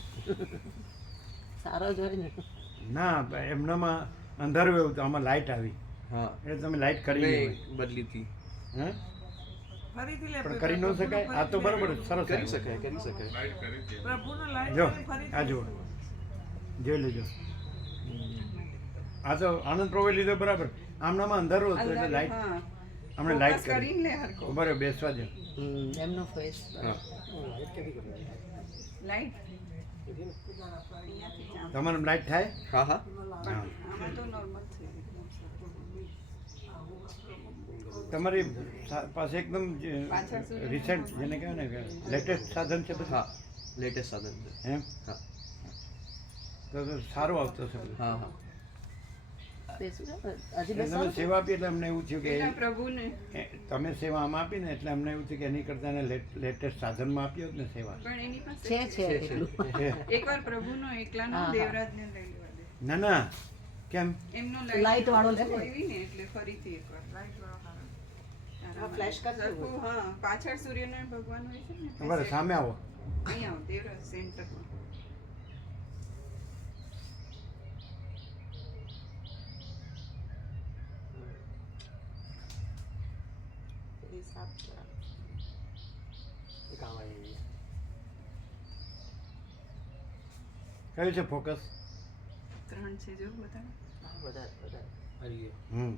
સારો જ હોય ને. ના એમનામાં અંધારું એવું તો આમાં લાઇટ આવી. હા એટલે તમે લાઇટ કરી મેં હોય બદલી હતી. હે ફરીથી લે પણ કરી ન શકાય આ તો બરાબર સરસ કરી આવ્યું. શકાય કરી શકાય. લાઈટ કરી દે. પ્રભુનો લાઈટ જો કરી ફરીથી આ જુઓ જોઈ લેજો આ તો આનંદ પ્રભુ લીધો બરાબર આમનામાં અંધારું હતું એટલે લાઇટ હા આપણે લાઇટ ફોકસ કરી કરીને લે હરખો ઉભા રહ્યો બેસવા દો એમનો ફેસ હા લાઈટ તમારે લાઇટ થાય હા હા હા આમાં તો નોર્મલ છે તમારી પાસે એકદમ પાછળ સુધી રિસેન્ટ જેને કહેવાય ને લેટેસ્ટ સાધન છે બધું હા લેટેસ્ટ સાધન છે. એમ હા તો સારું આવતો હશે બધું હા હા એટલે તમે સેવા આપી એટલે અમને એવું થયું કે પેલા પ્રભુને તમે સેવા આમ આપી ને એટલે અમને એવું થયું કે એની કરતાં એને લેટેસ્ટ સાધનમાં આપી હોત ને સેવા પણ એની પાસે છે છે. એકવાર પ્રભુનો એકલાનો દેવરાજને લઈ લેવા દે ના ના કેમ એમનો લાઈટ વાળો લે. આવી ને એટલે ફરીથી એકવાર લાઈટ વાળો હા, ફ્લેશ કરી દેવું. સરખું, હા પાછળ સૂર્યનારાયણ ભગવાન હોય છે ને તમારે સામે આવો અહીંયા આવો દેવરાજ સેન્ટરમાં કયું છે ફોકસ 3 છે જો બધા હમ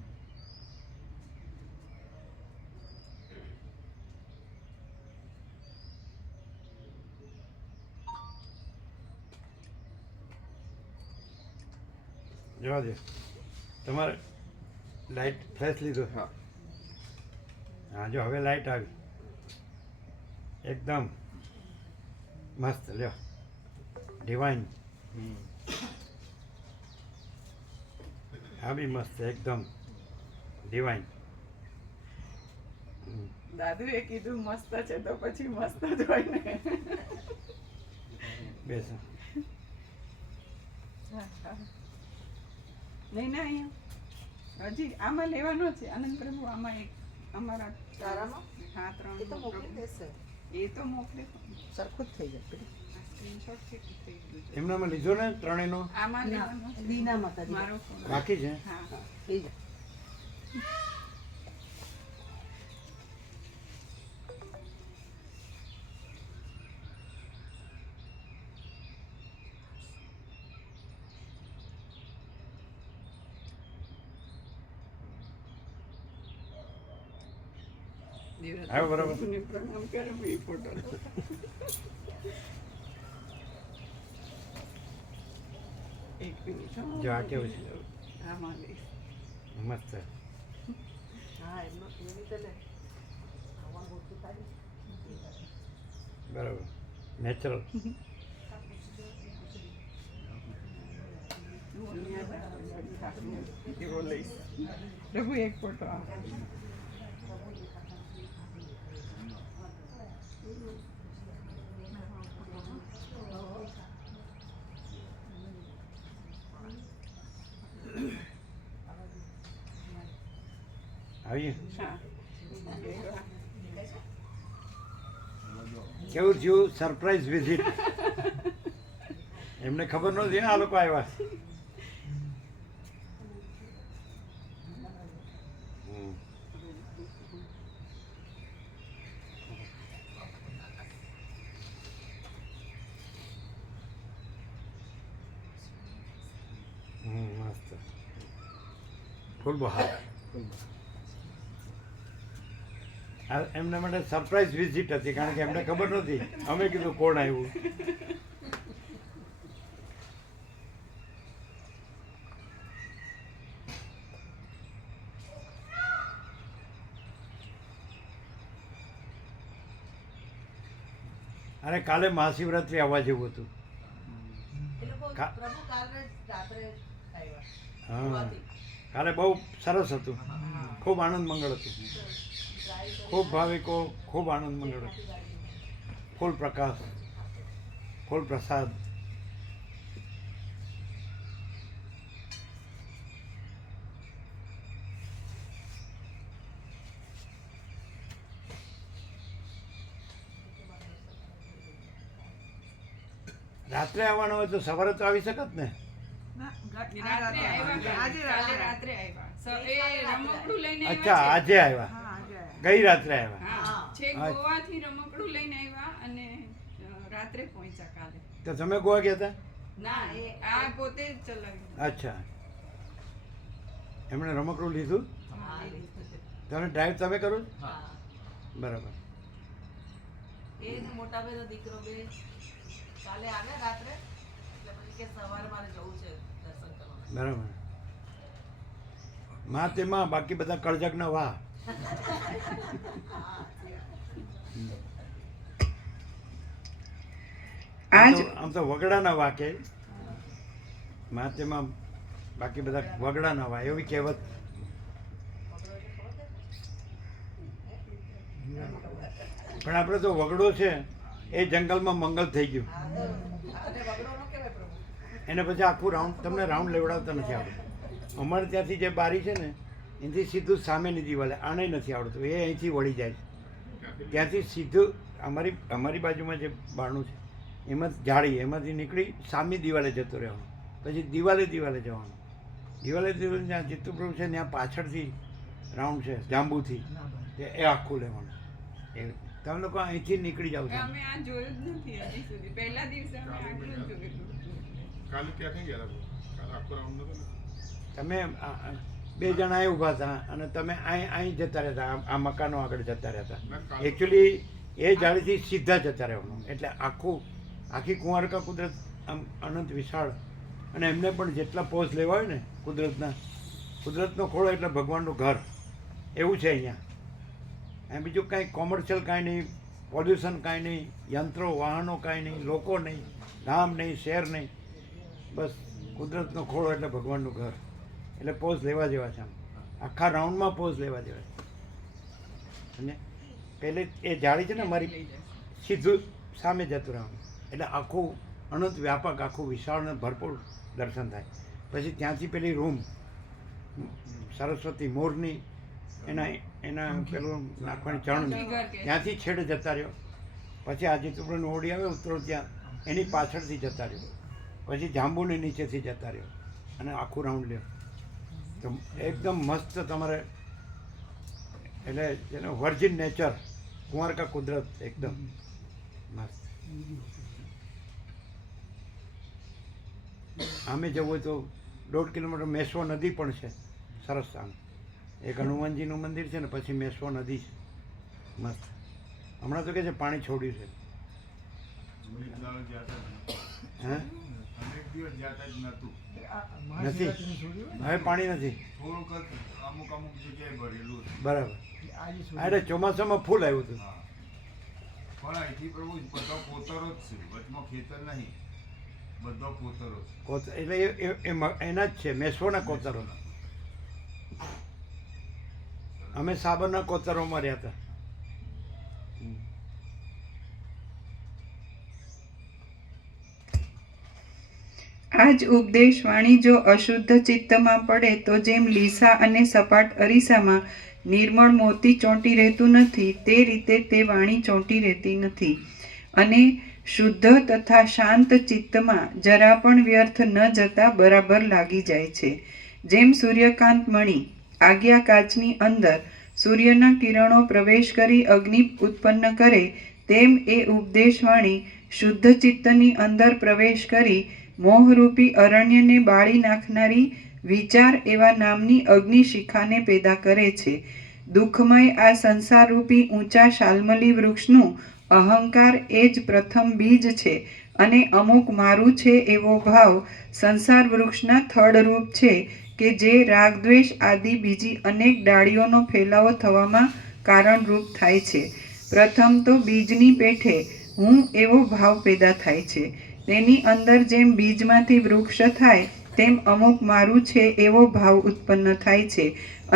જવા દે તમારે લાઇટ ફ્લેશ લીધો હા હા જો હવે લાઇટ આવી એકદમ મસ્ત લ્યો ડિવાઇન આ બી મસ્ત એકદમ ડિવાઇન દાદુએ કીધું મસ્ત છે તો પછી મસ્ત જ હોય ને બેસો નહીં ના અહીંયા હજી આમાં લેવાનો છે આનંદ પ્રભુ આમાં એક અમારા તારામાં? હા 3 એ તો મોકલી દેશે એ તો મોકલે સરખું જ થઈ જાય સ્ક્રીનશોટ છે કે થઈ ગયું છે. એમનામાં લીધો ને ત્રણેયનો આમાં લેવાનો છે. દીના માતાજી મારો ફોન બાકી છે હા થઈ જાય આવ્યો બરાબર પ્રભુને પ્રણામ કરે એ ફોટો એક મિનિટ હા. જો આ કેવું છે આમાં લે મસ્ત હા એમનો એની તો લે આવા ગોઠવી કાઢી બરાબર નેચરલ એવો લઈશ પ્રભુ એક ફોટો આ આવીએ હા કેવું થયું સરપ્રાઈઝ વિઝિટ એમને ખબર નહોતી ને આ લોકો આવ્યા હમ. મસ્ત ફૂલ બહાર એમના માટે સરપ્રાઈઝ વિઝિટ હતી કારણ કે એમને ખબર નહોતી અમે કીધું કોણ આવ્યું અને કાલે મહાશિવરાત્રી આવવા જેવું હતું એ લોકો કા- પ્રભુ કાલે રાત્રે આવ્યા હા કાલે બહુ સરસ હતું ખૂબ આનંદ મંગળ હતું ખૂબ ભાવિકો ખૂબ આનંદ મંગળ હતું ફૂલ પ્રકાશ ફૂલ પ્રસાદ રાત્રે આવવાનો હોય તો સવારે તો આવી શકત ને ના રાત્રે આવ્યા, આજે કાલે રાત્રે આવ્યા. એ રમકડું લઈને અચ્છા આવ્યા આજે આવ્યા, હા આજે આવ્યા. ગઈ રાત્રે આવ્યા. છે. હા, છેક હા. ગોવાથી રમકડું લઈને આવ્યા અને રાત્રે પહોંચ્યા કાલે. તો તમે ગોવા ગયા હતા? ના, આ પોતે જ ચલાવ્યું. અચ્છા, એમણે રમકડું લીધું? તમે ડ્રાઈવ તમે કરો છો? બરાબર. એને મોટા બેનો દીકરો બે કાલે આવ્યા રાત્રે એટલે પછી કે સવારે મારે જવું છે દર્શન કરવા. બરાબર. માં તેમાં બાકી બધા કળજગના વાહ. આજ આમ તો વગડાના વાહ કે માં તેમાં બાકી બધા વગડાના વાહ એવી કહેવત. પણ આપણે તો વગડો છે એ જંગલમાં મંગલ થઈ ગયું. અને વગડો નો કહેવાય પ્રભુ. એને પછી આખું રાઉન્ડ તમને રાઉન્ડ લેવડાવતા નથી આવડતું. અમારે ત્યાંથી જે બારી છે ને એનાથી સીધું સામેની દિવાલે આને નથી આવડતું, એ અહીંથી વળી જાય છે. ત્યાંથી સીધું અમારી બાજુમાં જે બારણું છે એમાં જાળી એમાંથી નીકળી સામી દિવાલે જતો રહેવાનું, પછી દિવાલે જવાનું. દિવાલે જ્યાં જીતુપ્રભુ છે ત્યાં પાછળથી રાઉન્ડ છે જાંબુથી, એ આખું લેવાનું. એ તમે લોકો અહીંથી નીકળી જાવ છો. અમે આ જોયું જ નથી હજી સુધી. પહેલા દિવસે અમે આટલું જ જોયેલું. કાલે ક્યાંથી ગયા હતા? કાલે આખો રાઉન્ડ નતો ને? તમે બે જણા અહીં ઊભા હતા અને તમે અહીં જતા રહેતા, આ મકાનો આગળ જતા રહેતા. એકચ્યુઅલી એ જાળીથી સીધા જતા રહેવાનું, એટલે આખી કુંવારકા કુદરત આમ અનંત વિશાળ. અને એમને પણ જેટલા પોઝ લેવા હોય ને કુદરતનો ખોળો એટલે ભગવાનનું ઘર એવું છે અહીંયા. અને બીજું કાંઈ કોમર્શિયલ કાંઈ નહીં, પોલ્યુશન કાંઈ નહીં, યંત્રો વાહનો કાંઈ નહીં, લોકો નહીં, ગામ નહીં, શહેર નહીં, બસ કુદરતનો ખોળો એટલે ભગવાનનું ઘર. એટલે પોઝ લેવા જેવા છે. આમ આખા રાઉન્ડમાં પોઝ લેવા જેવા છે. અને પહેલે એ જાળી છે ને મારી સીધું સામે જતું રહેવાનું, એટલે આખું અનંત વ્યાપક, આખું વિશાળ અને ભરપૂર દર્શન થાય. પછી ત્યાંથી પેલી રૂમ સરસ્વતી મોરની એના પેલું નાખવાની ચરણ, ત્યાંથી છેડે જતા રહ્યો. પછી આ જીતુપ્રભુની ઓડી આવે ઉતરો ત્યાં એની પાછળથી જતા રહ્યો, પછી જાંબુની નીચેથી જતા રહ્યો અને આખું રાઉન્ડ લ્યો. તો એકદમ મસ્ત તમારે, એટલે જેનો વર્જિન નેચર, કુંવારકા કુદરત એકદમ મસ્ત. આમે જવું હોય તો 1.5 કિલોમીટર મેશ્વો નદી પણ છે સરસ. આમ એક હનુમાનજીનું મંદિર છે ને પછી મેશ્વો નદી છે મસ્ત. હમણાં તો કે છે પાણી છોડ્યું છે. હે અનેક દિવસ જાતા જ નહોતું. નથી, હવે પાણી નથી. થોડુંક જ અમુક જગ્યાએ ભરેલું છે. બરાબર. એટલે ચોમાસામાં ફૂલ આવ્યું હતું. હા. પણ અહીંથી પ્રભુ બધો કોતરો જ છે, વચમાં ખેતર નહીં, બધો કોતરો છે. એટલે એના જ છે મેશ્વોના કોતરો. અમે સાબરના કોતરોમાં રહ્યા હતા. આ જ ઉપદેશ વાણી જો અશુદ્ધ ચિત્તમાં પડે તો જેમ લીસા અને સપાટ અરીસામાં નિર્મળ મોતી ચોંટી રહેતું નથી, તે રીતે તે વાણી ચોંટી રહેતી નથી. અને શુદ્ધ તથા શાંત ચિત્તમાં જરા પણ વ્યર્થ ન જતા બરાબર લાગી જાય છે. જેમ સૂર્યકાંત મણિ આજ્ઞા કાચની અંદર સૂર્યના કિરણો પ્રવેશ કરી અગ્નિ ઉત્પન્ન કરે, તેમ એ ઉપદેશવાણી શુદ્ધ ચિત્તની અંદર પ્રવેશ કરી મોહરૂપી અરણ્યને બાળી નાખનારી વિચાર એવા નામની અગ્નિ શિખાને પેદા કરે છે. દુઃખમય આ સંસારરૂપી ઊંચા શાલ્મલી વૃક્ષનું અહંકાર એ જ પ્રથમ બીજ છે અને અમુક મારું છે એવો ભાવ સંસાર વૃક્ષના થડરૂપ છે કે જે રાગદ્વેષ આદિ બીજી અનેક ડાળીઓનો ફેલાવો થવામાં કારણરૂપ થાય છે. પ્રથમ તો બીજની પેઠે હું એવો ભાવ પેદા થાય છે. તેની અંદર જેમ બીજમાંથી વૃક્ષ થાય તેમ અમુક મારું છે એવો ભાવ ઉત્પન્ન થાય છે.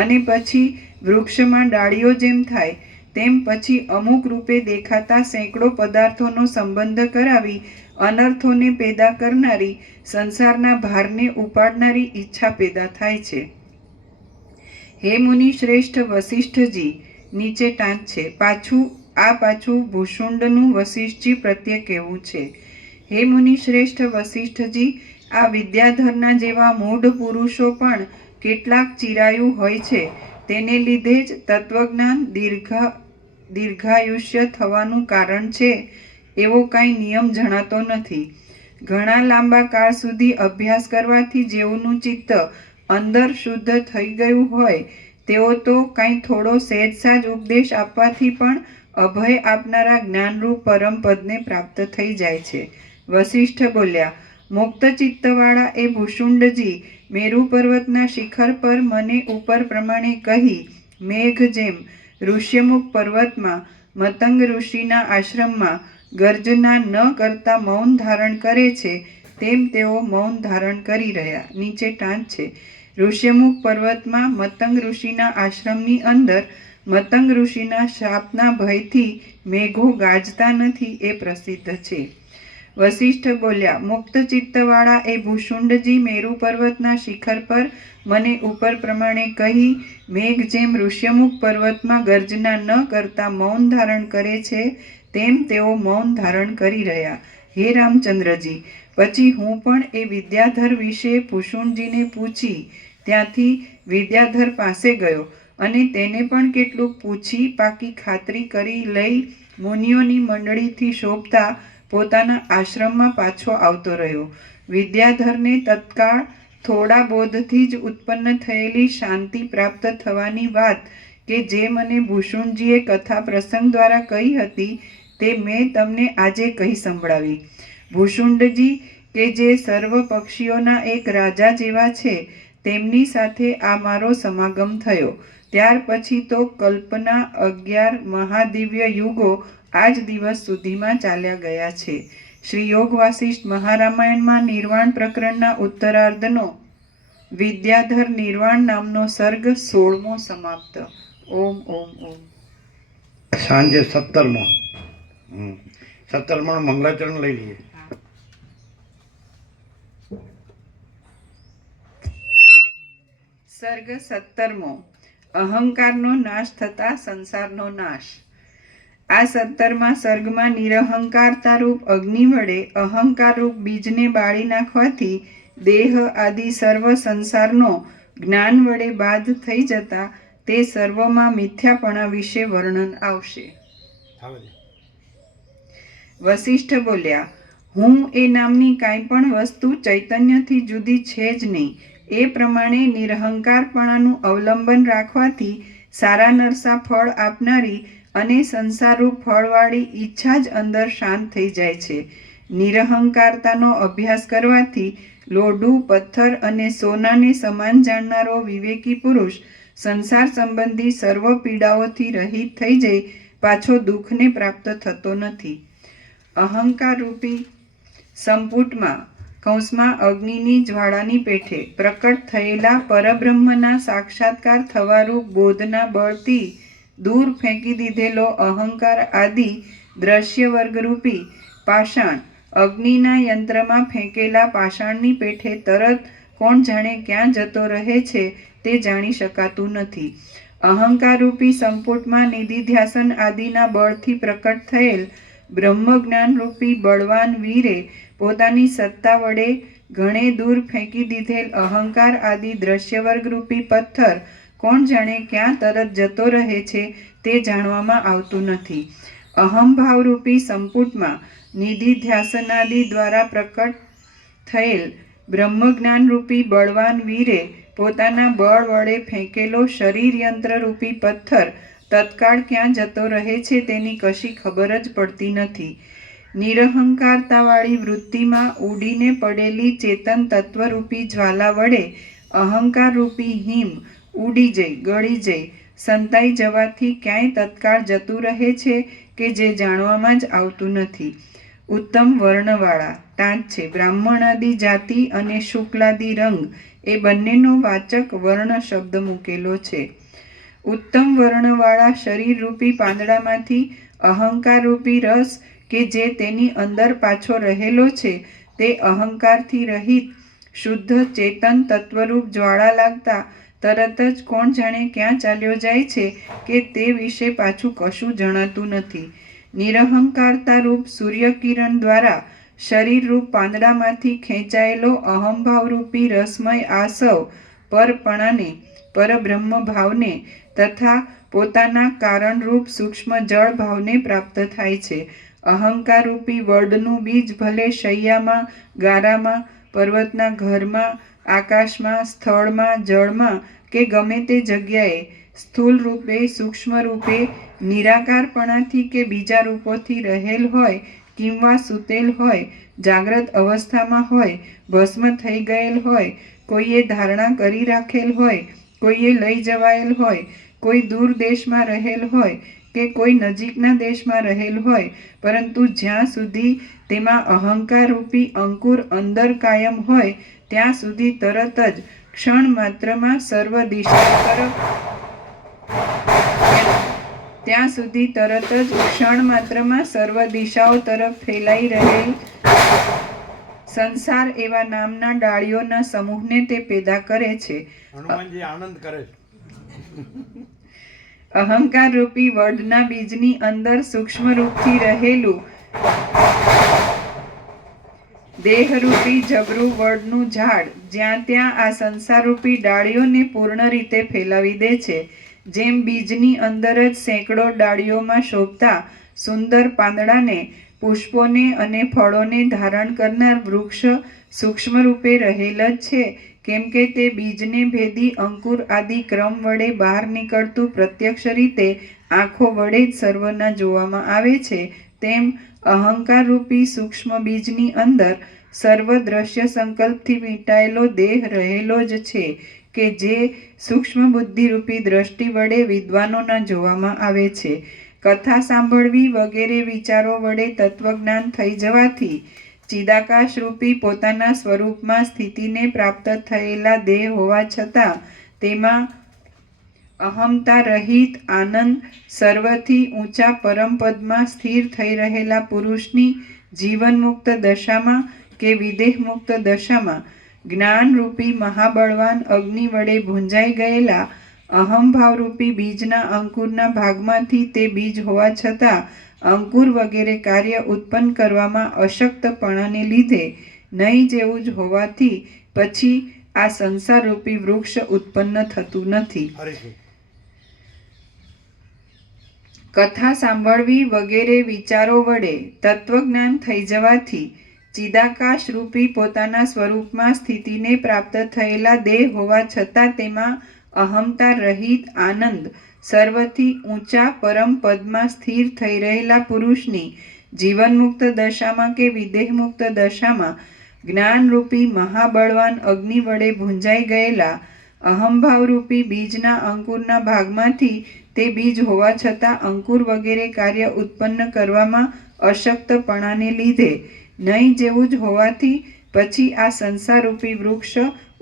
અને પછી વૃક્ષમાં ડાળીઓ જેમ થાય તેમ પછી અમુક રૂપે દેખાતા સેંકડો પદાર્થોનો સંબંધ કરાવી અનર્થોને પેદા કરનારી સંસારના ભારને ઉપાડનારી ઈચ્છા પેદા થાય છે. હે મુનિ શ્રેષ્ઠ વસિષ્ઠજી, નીચે ટાંચ છે. પાછું ભૂષુંડનું વસિષ્ઠજી પ્રત્યે કહેવું છે. હે મુનિ શ્રેષ્ઠ વસિષ્ઠજી, આ વિદ્યાધરના જેવા મૂઢ પુરુષો પણ કેટલાક ચિરાયુ હોય છે. તેને લીધે જ તત્વજ્ઞાન દીર્ઘાયુષ્ય થવાનું કારણ છે એવો કાંઈ નિયમ જણાતો નથી. ઘણા લાંબા કાળ સુધી અભ્યાસ કરવાથી જેઓનું ચિત્ત અંદર શુદ્ધ થઈ ગયું હોય તેઓ તો કાંઈ થોડો સહેજસાજ ઉપદેશ આપવાથી પણ અભય આપનારા જ્ઞાનરૂપ પરમ પદને પ્રાપ્ત થઈ જાય છે. વસિષ્ઠ બોલ્યા, મુક્ત ચિત્તવાળા એ ભૂષુંડજી મેરુ પર્વતના શિખર પર મને ઉપર પ્રમાણે કહી મેઘ જેમ ઋષ્યમુખ પર્વતમાં મતંગ ઋષિના આશ્રમમાં ગર્જના ન કરતા મૌન ધારણ કરે છે તેમ તેઓ મૌન ધારણ કરી રહ્યા. નીચે ટાંચ છે. ઋષ્યમુખ પર્વતમાં મતંગ ઋષિના આશ્રમની અંદર મતંગ ઋષિના શાપના ભયથી મેઘો ગાજતા નથી એ પ્રસિદ્ધ છે. વસિષ્ઠ બોલ્યા, મુક્ત ચિત્તવાળા એ ભૂષુંડજી મેરુ પર્વતના શિખર પર મને ઉપર પ્રમાણે કહી મેઘ જેમ ઋષ્યમુખ પર્વતમાં ગર્જના ન કરતા મૌન ધારણ કરે છે તેમ તેઓ મૌન ધારણ કરી રહ્યા. હે રામચંદ્રજી, પછી હું પણ એ વિદ્યાધર વિશે ભૂષુંડજીને પૂછી ત્યાંથી વિદ્યાધર પાસે ગયો અને તેને પણ કેટલુંક પૂછી પાકી ખાતરી કરી લઈ મુનિઓની મંડળીથી શોભતા પોતાના આશ્રમમાં પાછો આવતો રહ્યો. વિદ્યાધરને તત્કાળ થોડા બોધથી જ ઉત્પન્ન થયેલી શાંતિ પ્રાપ્ત થવાની વાત કે જે મને ભૂષુંડજીએ કથા પ્રસંગ દ્વારા કહી હતી તે મેં તમને આજે કહી સંભળાવી. ભૂષુંડજી કે જે સર્વ પક્ષીઓના એક રાજા જેવા છે તેમની સાથે આ મારો સમાગમ થયો. ત્યાર પછી તો કલ્પના 11 મહાદિવ્ય યુગો આજ દિવસ સુધીમાં ચાલ્યા ગયા છે. શ્રી યોગ વાસિષ્ઠ મહારામાયણમાં નિર્વાણ પ્રકરણના ઉત્તરાર્ધનો વિદ્યાધર નિર્વાણ નામનો સર્ગ 16મો સમાપ્ત. ઓમ ઓમ ઓમ. સાંજે 17મો 17મો મંગલાચરણ લઈ લઈએ. સર્ગ 17મો. અહંકારનો નાશ થતા સંસારનો નાશ. આ 17મા સર્ગમાં નિરહંકારતારૂપ અગ્નિ વડે અહંકારરૂપ બીજને બાળી નાખવાથી દેહ આદિ સર્વ સંસારનો જ્ઞાન વડે બાધ થઈ જતા તે સર્વમાં મિથ્યાપણા વિશે વર્ણન આવશે. વસિષ્ઠ બોલ્યા, હું એ નામની કાંઈ પણ વસ્તુ ચૈતન્યથી જુદી છે જ નહીં. એ પ્રમાણે નિરહંકારપણાનું અવલંબન રાખવાથી સારા નરસા ફળ આપનારી અને સંસારરૂપ ફળવાળી ઈચ્છા જ અંદર શાંત થઈ જાય છે. નિરહંકારતાનો અભ્યાસ કરવાથી લોઢું, પથ્થર અને સોનાને સમાન જાણનારો વિવેકી પુરુષ સંસાર સંબંધી સર્વ પીડાઓથી રહિત થઈ જઈ પાછો દુઃખને પ્રાપ્ત થતો નથી. અહંકાર રૂપી સંપુટમાં કૌંસમાં અગ્નિની જ્વાળાની પેઠે પ્રકટ થયેલા પરબ્રહ્મના સાક્ષાત્કાર થવારૂપ બોધના બળથી દૂર ફેંકી દીધેલો અહંકાર આદિ દ્રશ્ય વર્ગરૂપી પાષાણ અગ્નિના યંત્રમાં ફેંકેલા પાષાણની પેઠે તરત કોણ જાણે ક્યાં જતો રહે છે તે જાણી શકાતું નથી. અહંકારરૂપી સંપુટમાં નિધિધ્યાસન આદિના બળથી પ્રકટ થયેલ બ્રહ્મજ્ઞાનરૂપી બળવાન વીરે પોતાની સત્તા વડે ઘણે દૂર ફેંકી દીધેલ અહંકાર આદિ દ્રશ્યવર્ગરૂપી પથ્થર કોણ જાણે ક્યાં તરત જતો રહે છે તે જાણવામાં આવતું નથી. અહંભાવરૂપી સંપુટમાં નિધિધ્યાસનાદિ દ્વારા પ્રકટ થયેલ બ્રહ્મજ્ઞાનરૂપી બળવાન વીરે પોતાના બળ વડે ફેંકેલો શરીર યંત્રરૂપી પથ્થર તત્કાળ ક્યાં જતો રહે છે તેની કશી ખબર જ પડતી નથી. નિરહંકારતાવાળી વૃત્તિમાં ઉડીને પડેલી ચેતન તત્વરૂપી જ્વાલા વડે અહંકારરૂપી હિમ ઉડી જઈ ગળી જઈ સંતાઈ જવાથી ક્યાંય તત્કાળ જતું રહે છે કે જે જાણવામાં જ આવતું નથી. ઉત્તમ વર્ણવાળા ટાંચ છે. બ્રાહ્મણાદિ જાતિ અને શુક્લાદિ રંગ એ બંનેનો વાચક વર્ણ શબ્દ મૂકેલો છે. ઉત્તમ વર્ણવાળા શરીરરૂપી પાંદડામાંથી અહંકારરૂપી રસ કે જે તેની અંદર પાછો રહેલો છે તે અહંકારથી રહિત શુદ્ધ ચેતન તત્વરૂપ જ્વાળા લાગતા તરત જ કોણ જાણે ક્યાં ચાલ્યો જાય છે કે તે વિશે પાછું કશું જણાતું નથી. નિરહંકારતા રૂપ સૂર્યકિરણ દ્વારા શરીરરૂપ પાંદડામાંથી ખેંચાયેલો અહંભાવરૂપી રસમય આસવ પરપણાને, પરબ્રહ્મ ભાવને તથા પોતાના કારણરૂપ સૂક્ષ્મ જળ ભાવને પ્રાપ્ત થાય છે. અહંકારરૂપી વડનું બીજ ભલે શૈયામાં, ગારામાં, પર્વતના ઘરમાં, આકાશમાં, સ્થળમાં, જળમાં કે ગમે તે જગ્યાએ સ્થૂળ રૂપે, સૂક્ષ્મ રૂપે, નિરાકારપણાથી કે બીજા રૂપોથી રહેલ હોય, કિંવા સૂતેલ હોય, જાગ્રત અવસ્થામાં હોય, ભસ્મ થઈ ગયેલ હોય, કોઈએ ધારણા કરી રાખેલ હોય, કોઈએ લઈ જવાયેલ હોય, કોઈ દૂર દેશમાં રહેલ હોય કે કોઈ નજીકના દેશમાં રહેલ હોય, પરંતુ જ્યાં સુધી તેમાં અહંકાર રૂપી અંકુર અંદર કાયમ હોય ત્યાં સુધી તરત જ ક્ષણ માત્રમાં સર્વ દિશાઓ તરફ ફેલાઈ રહેલ સંસાર એવા નામના ડાળીઓના સમૂહને તે પેદા કરે છે. હનુમાનજી આનંદ કરે છે. અહંકાર રૂપી વડના બીજની અંદર સૂક્ષ્મ રૂપથી રહેલું દેહરૂપી જબરું વડનું ઝાડ જ્યાં ત્યાં આ સંસારરૂપી ડાળીઓને પૂર્ણ રીતે ફેલાવી દે છે. જેમ બીજની અંદર જ સેંકડો ડાળીઓમાં શોભતા સુંદર પાંદડાને, પુષ્પોને અને ફળોને ધારણ કરનાર વૃક્ષ સૂક્ષ્મ રૂપે રહેલ જ છે, કેમ કે તે બીજને ભેદી અંકુર આદિ ક્રમ વડે બહાર નીકળતું પ્રત્યક્ષ રીતે આંખો વડે જ સર્વના જોવામાં આવે છે, તેમ અહંકાર રૂપી સૂક્ષ્મ બીજની અંદર સર્વ દ્રશ્ય સંકલ્પથી વીંટાયેલો દેહ રહેલો જ છે, કે જે સૂક્ષ્મ બુદ્ધિરૂપી દ્રષ્ટિ વડે વિદ્વાનોના જોવામાં આવે છે. કથા સાંભળવી વગેરે વિચારો વડે તત્વજ્ઞાન થઈ જવાથી ચિદાકાશ રૂપી પોતાના સ્વરૂપમાં સ્થિતિને પ્રાપ્ત થયેલા દેહ હોવા છતાં તેમાં અહમતા રહિત આનંદ સર્વથી ઊંચા પરમપદમાં સ્થિર થઈ રહેલા પુરુષની જીવનમુક્ત દશામાં કે વિદેહમુક્ત દશામાં જ્ઞાનરૂપી મહાબળવાન અગ્નિ વડે ભૂંજાઈ ગયેલા અહંભાવરૂપી બીજના અંકુરના ભાગમાંથી તે બીજ હોવા છતાં અંકુર વગેરે કાર્ય ઉત્પન્ન કરવામાં અશક્તપણાને લીધે નહીં જેવું જ હોવાથી પછી આ સંસારરૂપી વૃક્ષ ઉત્પન્ન થતું નથી. કથા સાંભળવી વગેરે વિચારો વડે તત્વજ્ઞાન થઈ જવાથી ચિદાકાશ રૂપી પોતાના સ્વરૂપમાં સ્થિતિને પ્રાપ્ત થયેલા દેહ હોવા છતાં તેમાં અહમતા રહિત આનંદ સર્વથી ઊંચા પરમ પદમાં સ્થિર થઈ રહેલા પુરુષની જીવનમુક્ત દશામાં કે વિદેહમુક્ત દશામાં જ્ઞાનરૂપી મહાબળવાન અગ્નિ વડે ભૂંજાઈ ગયેલા અહંભાવરૂપી બીજના અંકુરના ભાગમાંથી તે બીજ હોવા છતાં અંકુર વગેરે કાર્ય ઉત્પન્ન કરવામાં અશક્તપણાને લીધે નહીં જેવું જ હોવાથી પછી આ સંસારરૂપી વૃક્ષ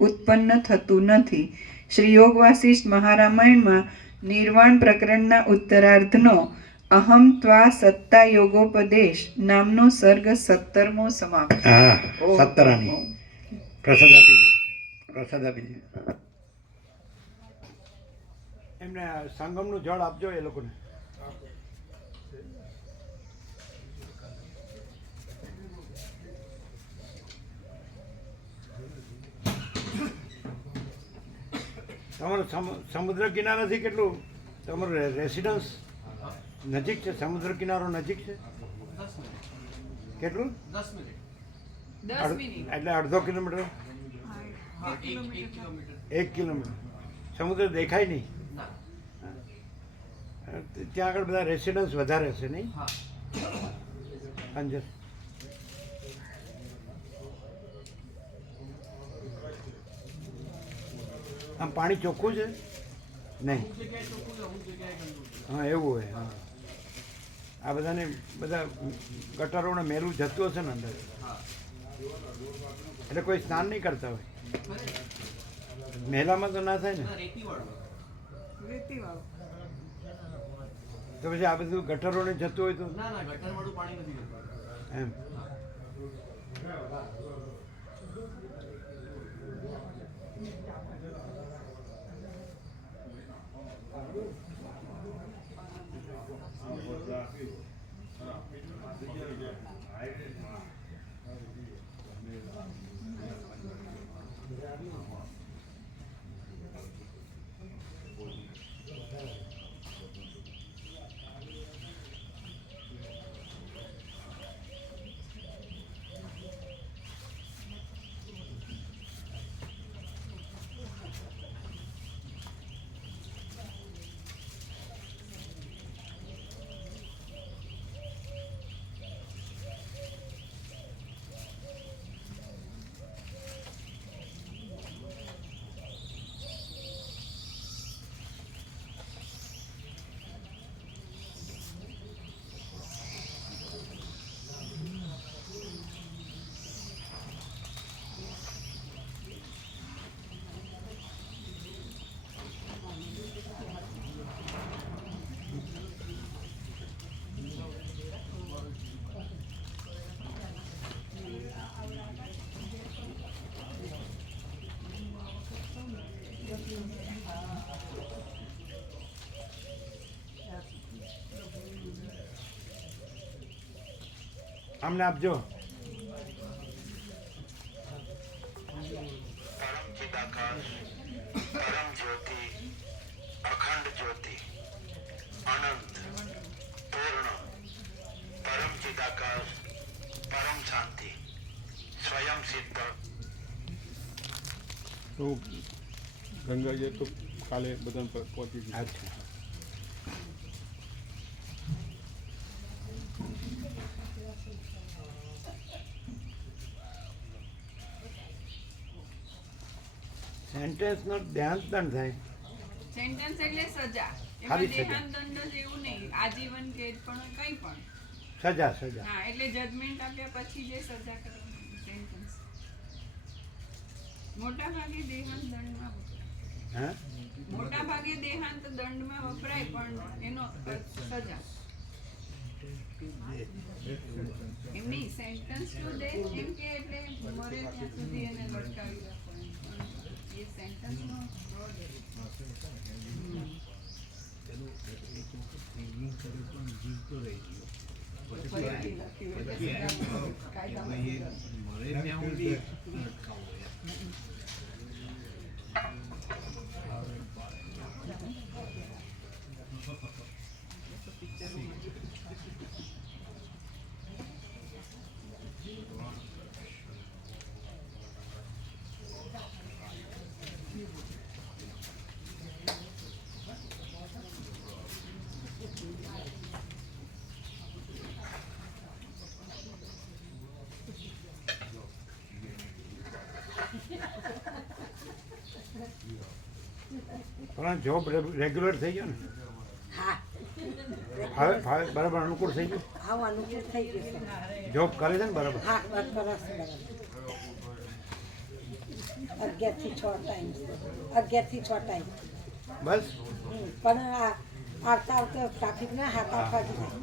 ઉત્પન્ન થતું નથી. શ્રી યોગ વાસિષ્ઠ મહારામાયણમાં નિર્વાણ પ્રકરણના ઉત્તરાર્ધનો અહમ ત્વા સત્તા યોગોપદેશ નામનો સર્ગ 17મો સમાપ્ત. હા, 17 પ્રસાદ આપી દે. એમને સંગમનું જળ આપજો એ લોકોને. તમારો સમુદ્ર કિનારાથી કેટલું તમારું રેસિડન્સ નજીક છે? સમુદ્ર કિનારો નજીક છે? 10 મિનિટ. કેટલું? 10 મિનિટ. એટલે અડધો કિલોમીટર? હા, 1 કિલોમીટર. 1 કિલોમીટર. સમુદ્ર દેખાય નહીં? ના. ત્યાં આગળ બધા રેસિડન્સ વધારે છે નહીં? હા. અંજર આમ પાણી ચોખ્ખું છે? નહીં. અમુક જગ્યાએ ચોખ્ખું છે, અમુક જગ્યાએ ગંદુ છે. હા, એવું હોય. હા, આ બધાને બધા ગટરોને મેલું જતું હશે ને અંદર, હા. એટલે કોઈ સ્નાન નહીં કરતા હોય. બરાબર. મેલામાં તો ના થાય ને. ના, રેતીવાળું. તો પછી આ બધું ગટરોને જતું હોય તો ના ના, ગટરવાળું પાણી નથી જતું. એમ. આમને આપજો. परम चिदाकाश परम ज्योति अखंड ज्योति अनंत पूर्ण परम चिदाकाश परम शांति स्वयं सिद्ध તો ગંગાજી તો કાલે બધાને પહોંચી ગયું. અચ્છા. સેન્ટેન્સનો ધ્યાન પણ થાય. સેન્ટેન્સ એટલે સજા. ખાલી એમાં સજા. દેહાંત દંડ જ એવું નહીં, આજીવન કેદ પણ કંઈ પણ. સજા સજા. હા, એટલે જજમેન્ટ આપ્યા પછી જે સજા કરવાની સેન્ટેન્સ. મોટા ભાગે દેહાંત દંડમાં વપરાય. હા મોટા ભાગે દેહાંત દંડમાં વપરાય પણ એનો અર્થ સજા. એમની સેન્ટેન્સ ટુ ડેથ એમ કે એટલે મરે ત્યાં સુધી એને લટકાવી રાખવાની. પણ એ સેન્ટેન્સનો પણ જોબ રેગ્યુલર થઈ ગયો ને. હવે બરાબર અનુકૂળ થઈ ગયું. આવું અનુકૂળ થઈ ગયું છે. જોબ કરે છે ને બરાબર. હા, બસ સરસ બરાબર. 11 થી 6 ટાઈમ. 11 થી 6 ટાઈમ. બસ પણ આ આવતા આવતા ટ્રાફિક ના હાથ આપવા જ થાય.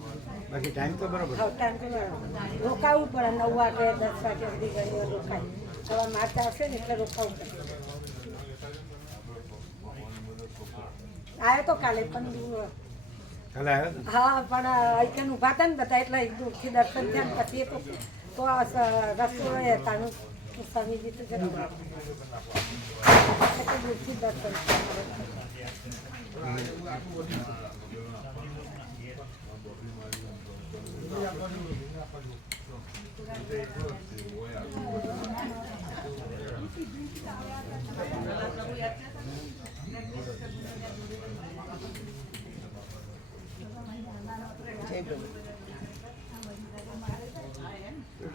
બાકી ટાઈમ તો બરાબર. હા, ટાઈમ તો બરાબર. રોકાવું પડે 9 વાગે 10 વાગે સુધી ઘણી વાર રોકાય. હવે માર્ચ આવશે ને એટલે રોકાવું પડે. આવ્યો તો કાલે પણ કાલે આવ્યો ને. હા, પણ અહીંથી ઊભા હતા ને બધા એટલે દૂરથી દર્શન થયા ને પછી એ તો રસ્તો તાનું સ્વામીજી તો જરૂર એટલે દૂરથી દર્શન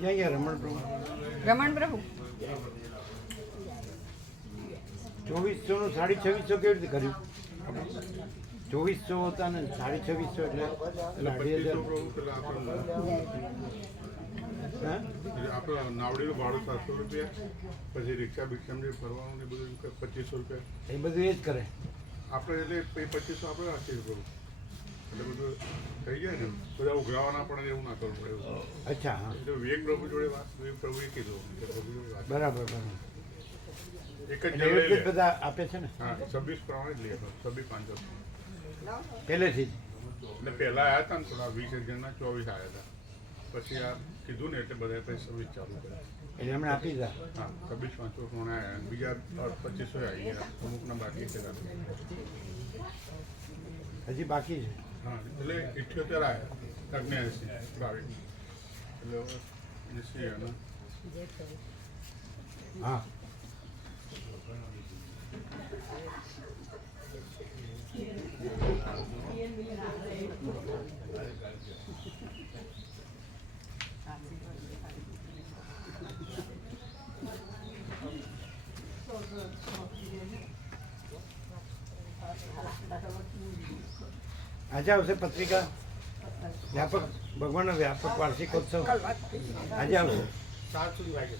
ક્યાં ગયા રમણ પ્રભુ? રમણ પ્રભુ 2400 નું 2650 કેવી રીતે કર્યું? 2400 હતા ને 2650 એટલે 2500. પ્રભુ પેલા આપણે હા આપણે નાવડીનું ભાડું 700 રૂપિયા, પછી રિક્ષા બિક્ષામાં ફરવાનું ને બધું 2500 રૂપિયા એ બધું એ જ કરે. આપણે. એટલે 2500 આપણે રાખીએ કરું એટલે બધું થઈ જાય ને. બધા ઉઘરાવાના પણ એવું ના કરવું પડે એવું. અચ્છા હા એટલે વિવેક પ્રભુ જોડે વાત, વિવેક પ્રભુએ કીધું કે પ્રભુ જોડે વાત. બરાબર બરાબર. એક જ એટલે જગ્યાએ એવી જ લે. બધા આપે છે ને હા, 26 પ્રમાણે જ લઈએ 26,500. પહેલેથી જ. એટલે પહેલા આવ્યા હતા ને થોડા 20 જણના 24 આવ્યા હતા. પછી આ કીધું ને એટલે બધા પછી 26 ચાલુ કર્યા. એટલે એમણે આપી દીધા. હા, 26,500 પ્રમાણે આવ્યા અને બીજા 2500 આવી ગયા. અમુકના બાકી છે. હજી બાકી છે. હા, એટલે 78 આવ્યા. 79 22 એટલે 80 અને હા આજે આવશે પત્રિકા વ્યાપક ભગવાનનો વ્યાપક વાર્ષિકોત્સવ આજે આવશે 7 સુધી વાગે.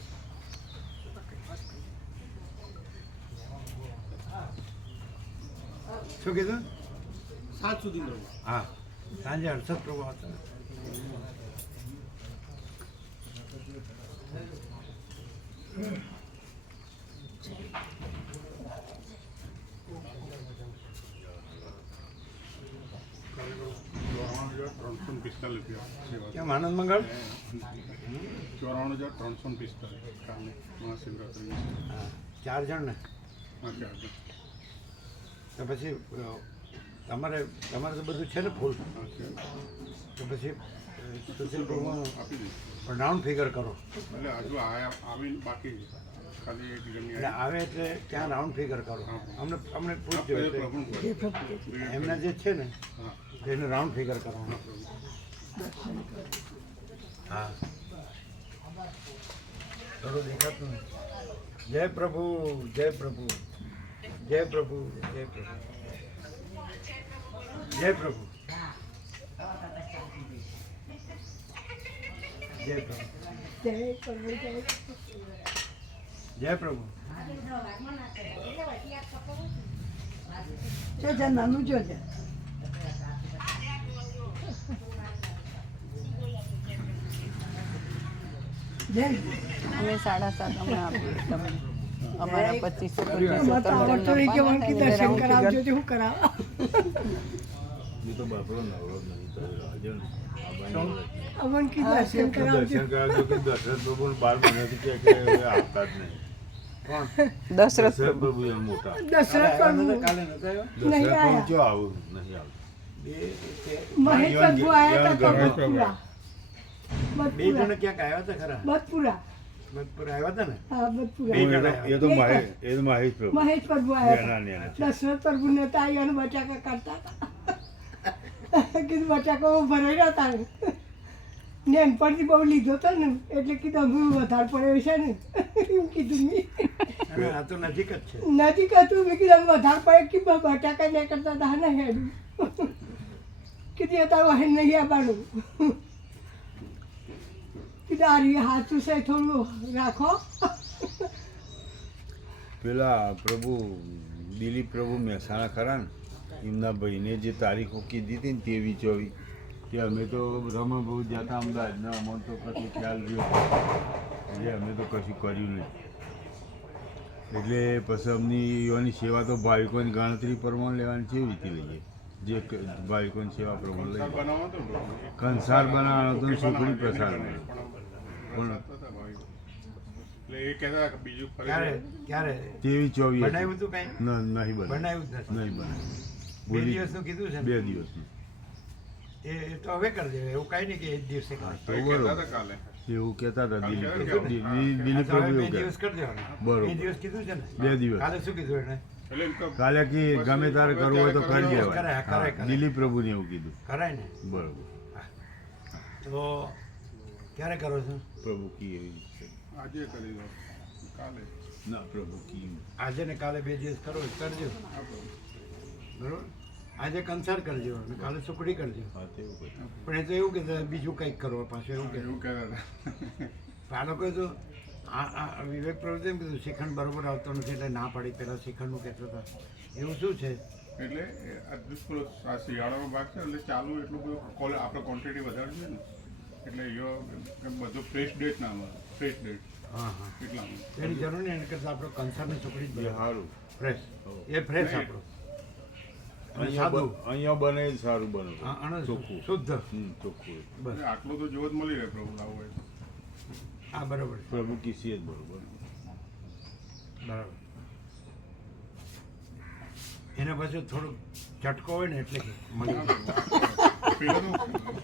શું કીધું? 7 સુધી નો. હા સાંજે હર્ષદ પ્રભુ આવશે. ₹94,345 સેવા. કેમ આનંદ મંગળ 94,345 કાલે મહાશિવરાત્રી. હા 4 જણ ને હા, 4 જણ. તો પછી તમારે તો બધું છે ને ફૂલ, હા, છે. તો પછી સુશીલ પ્રભુ આપી દઈશ. પણ રાઉન્ડ ફિગર કરો, એટલે હજુ આવીને બાકી છે. ખાલી એક જણની એટલે આવે એટલે ત્યાં રાઉન્ડ ફિગર કરો. અમને પૂછજો એટલે એમના જે છે ને હા. એને રાઉન્ડ ફિગર કરવાનું. હા થોડું દેખાતું નહીં. જય પ્રભુ જય પ્રભુ જય પ્રભુ જય પ્રભુ જય પ્રભુ જય પ્રભુ જય પ્રભુ. નાનું જોજે. અમે 7.5 હમણાં આપીએ તમને. અમારા 2500 દર્શન કરાવજો શું કરાવ. અમન કી દર્શન કરાવજો. દશરથ દશરથ પ્રભુ કાલે નતા આવ્યો? નહીં આયા. મહેશ પ્રભુ આયા હતા બતપુરા. બે જણ ક્યાંક આવ્યા હતા ખરા? બતપુરા. બતપુરા આવ્યા હતા ને? હા બતપુરા. બે જણ આવ્યા. મહેશ પ્રભુ આયા હતા. દશરથ પ્રભુ નતા આવ્યા અને બટાકા કાઢતા હતા. કીધું બટાકા ભરાઈ હતા નેનપણથી બહુ લીધો હતો ને એટલે કીધું અમે વધારે પડ્યો છે ને એમ કીધું મેં. અને આ તો નજીક જ છે. નજીક હતું મેં કીધું અમે વધારે પડ્યો કે બટાકા નહીં કરતા હતા ને હેડું કીધું અત્યારે વહેન નહીં આવવાનું. કીધું આ હાથું છે થોડું રાખો. પેલા પ્રભુ દિલીપ પ્રભુ મહેસાણા ખરા ને એમના ભાઈને જે તારીખો કીધી હતી ને 23-24 કે અમે તો રમણ બહુ ગયા હતા અમદાવાદના, અમને તો કશું ખ્યાલ રહ્યો એટલે અમે તો કશું કર્યું નહીં. એટલે પછી અમની એવાની સેવા તો ભાવિકોની ગણતરી પ્રમાણે લેવાની કેવી રીતે લઈએ? જે ભાવિકોની સેવા પ્રમાણે લઈએ. બનાવો તો કંસાર બનાવવાનો હતો ને સુખડી પ્રસાદ પણ એટલે એ કહેતા કે બીજું ક્યારે ક્યારે 23-24 બનાવ્યું હતું કઈ? નહીં બનાવ્યું જ નથી. નહીં બનાવ્યું. 2 દિવસનું કીધું છે ને? 2 દિવસનું. એ તો હવે કરી દેવાય, એવું કાંઈ નહીં કે એક દિવસે કરે. તો કહેતા બરોબર. હતા કાલે. એવું કહેતા હતા દિલીપ કાલે પ્રભુ. દિલીપ તો હવે પ્રભુ 2 એવું દિવસ કહેતા. કરી દેવાનું. બરોબર. 2 દિવસ કીધું છે ને? 2 દિવસ. કાલે શું કીધું એને? એટલે એમ તો કાલે કે ગમે તારે કરવું હોય તો કરી કરાય, દેવાય. કરાય, હા, દિલીપ પ્રભુને એવું કીધું. કરાય ને? બરોબર. તો ક્યારે કરો છો? પ્રભુ કી એવી રીતે. આજે કરી દો કાલે. ના પ્રભુ કી. આજે ને કાલે 2 દિવસ કરો કરજો. બરોબર? આજે કંસાર કરજો અને કાલે સુકડી કરજો. હા તેવું કહ્યું. પણ એ તો એવું કે બીજું કંઈક કરવા પાછું એવું કે એવું કહેતા હતા. આ લોકોએ તો આ વિવેક પ્રભુ એમ કીધું શ્રીખંડ બરોબર આવતો નથી એટલે ના પાડી પહેલાં શ્રીખંડનું કહેતા હતા. એવું શું છે? એટલે આ બિલકુલ આ શિયાળાનો ભાગ છે એટલે ચાલુ એટલું બધું આપણે ક્વોન્ટિટી વધારે છે ને એટલે બધું ફ્રેશ ડેટ ના મળે. ફ્રેશ ડેટ હા હા એટલા એની જરૂર નહીં એને કરતાં આપણે કંસારની સુકડી જ એ સારું. ફ્રેશ એ ફ્રેશ આપણું અને અહીંયા સાદું અહીંયા બને જ સારું બને. અને ચોખ્ખું. શુદ્ધ ચોખ્ખું. બસ આટલું તો જોવો જ મળી રહે પ્રભુ લાવવું હોય તો. હા બરાબર છે. પ્રભુ કિસી જ બરોબર. બરાબર એના પાછું થોડુંક ચટકો હોય ને એટલે કે મળી જાય. પેલું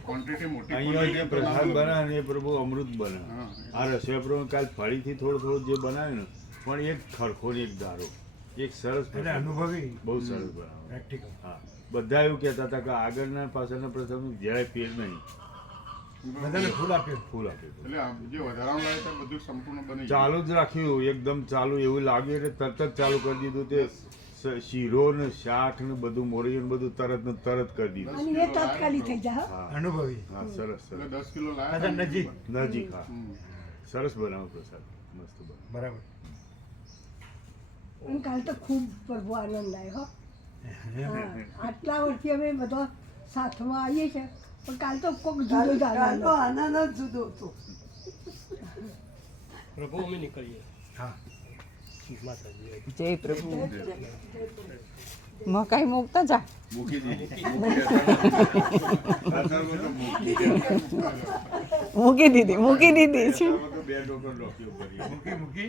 ક્વોન્ટિટી મોટી અહીંયા જે quantity તો પ્રસાદ ના બનાવે ને એ પ્રભુ અમૃત બને. હા. આ રસિયા પ્રભુ કાલ ફરીથી થોડું જે બનાવે ને પણ એક ખરખો ને એક દારો એક સરસ એટલે પ્રસાદ. અનુભવી બહુ સરસ બનાવે. પ્રેક્ટિકલ. હા બધા એવું કહેતા હતા કે આગળના પાછળના પ્રસંગનું જરાય ફેર નહીં. બધાને ફૂલ આપ્યું. ફૂલ આપ્યું. એટલે આ જે વધારાનું લાવે તો બધું સંપૂર્ણ બની ચાલુ જ રાખ્યું એકદમ ચાલુ એવું લાગે એટલે તરત જ ચાલુ કરી દીધું. તે શીરો ને શાક ને બધું મોરી ને બધું તરત ને તરત કરી દીધું. અને એ તાત્કાલિક થઈ જાય. હા અનુભવી. હા સરસ એટલે સરસ 10 કિલો અચ્છા લાવ્યા નજીક. નજીક. હા સરસ બનાવો પ્રસાદ મસ્ત બનાવો. બરાબર. અને કાલ તો ખૂબ પ્રભુ આનંદ આવ્યો હો. હા, આટલા વર્ષથી અમે બધા સાથમાં આવીએ છીએ પણ કાલ તો કોક જુદો જ આનંદ જ જુદો હતો. પ્રભુ અમે નીકળીએ. હા જય પ્રભુ. મકાઈ મૂકતા જા. મૂકી દીધી અત્યારમાં તો મૂકી દીધી છે અત્યારમાં તો 2 ડોકર લોક્યો કરી મૂકી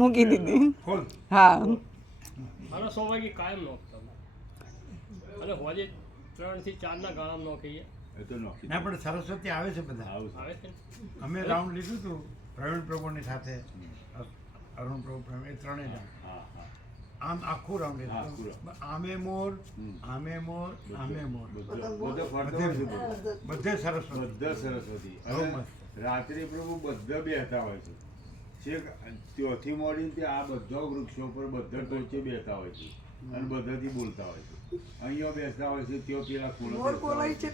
મૂકી દીધી ખોલ. હા અને 100 વાગે કાયમ નોખતા અને હોજે 3 થી 4 ના ગાળામાં નોખીએ એ તો નોખી ના પણ સરસ્વતી આવે છે બધા. આવે છે ને? અમે રાઉન્ડ લીધું હતું પ્રવીણ પ્રભુની સાથે, અરુણ પ્રભુ પ્રવીણ, એ ત્રણેય જણ. હા હા આમ આખું રાઉન્ડ આખું લીધું. round. આમે મોર, હમ. આમે મોર, આમે મોર. બધા ફરતા હોય છે બધા. બધે સરસ્વતી. બધા સરસ્વતી બહુ અને મસ્ત. રાત્રે પ્રભુ બધા બેઠા હોય છે છેક ત્યોથી મળીને તે આ બધા વૃક્ષો પર બધા ટોચે બેઠા હોય છે અને બધાથી બોલતા હોય છે. અહીંયા બેસતા હોય છે ત્યાં પેલા ખૂણે બેસતા હોય છે.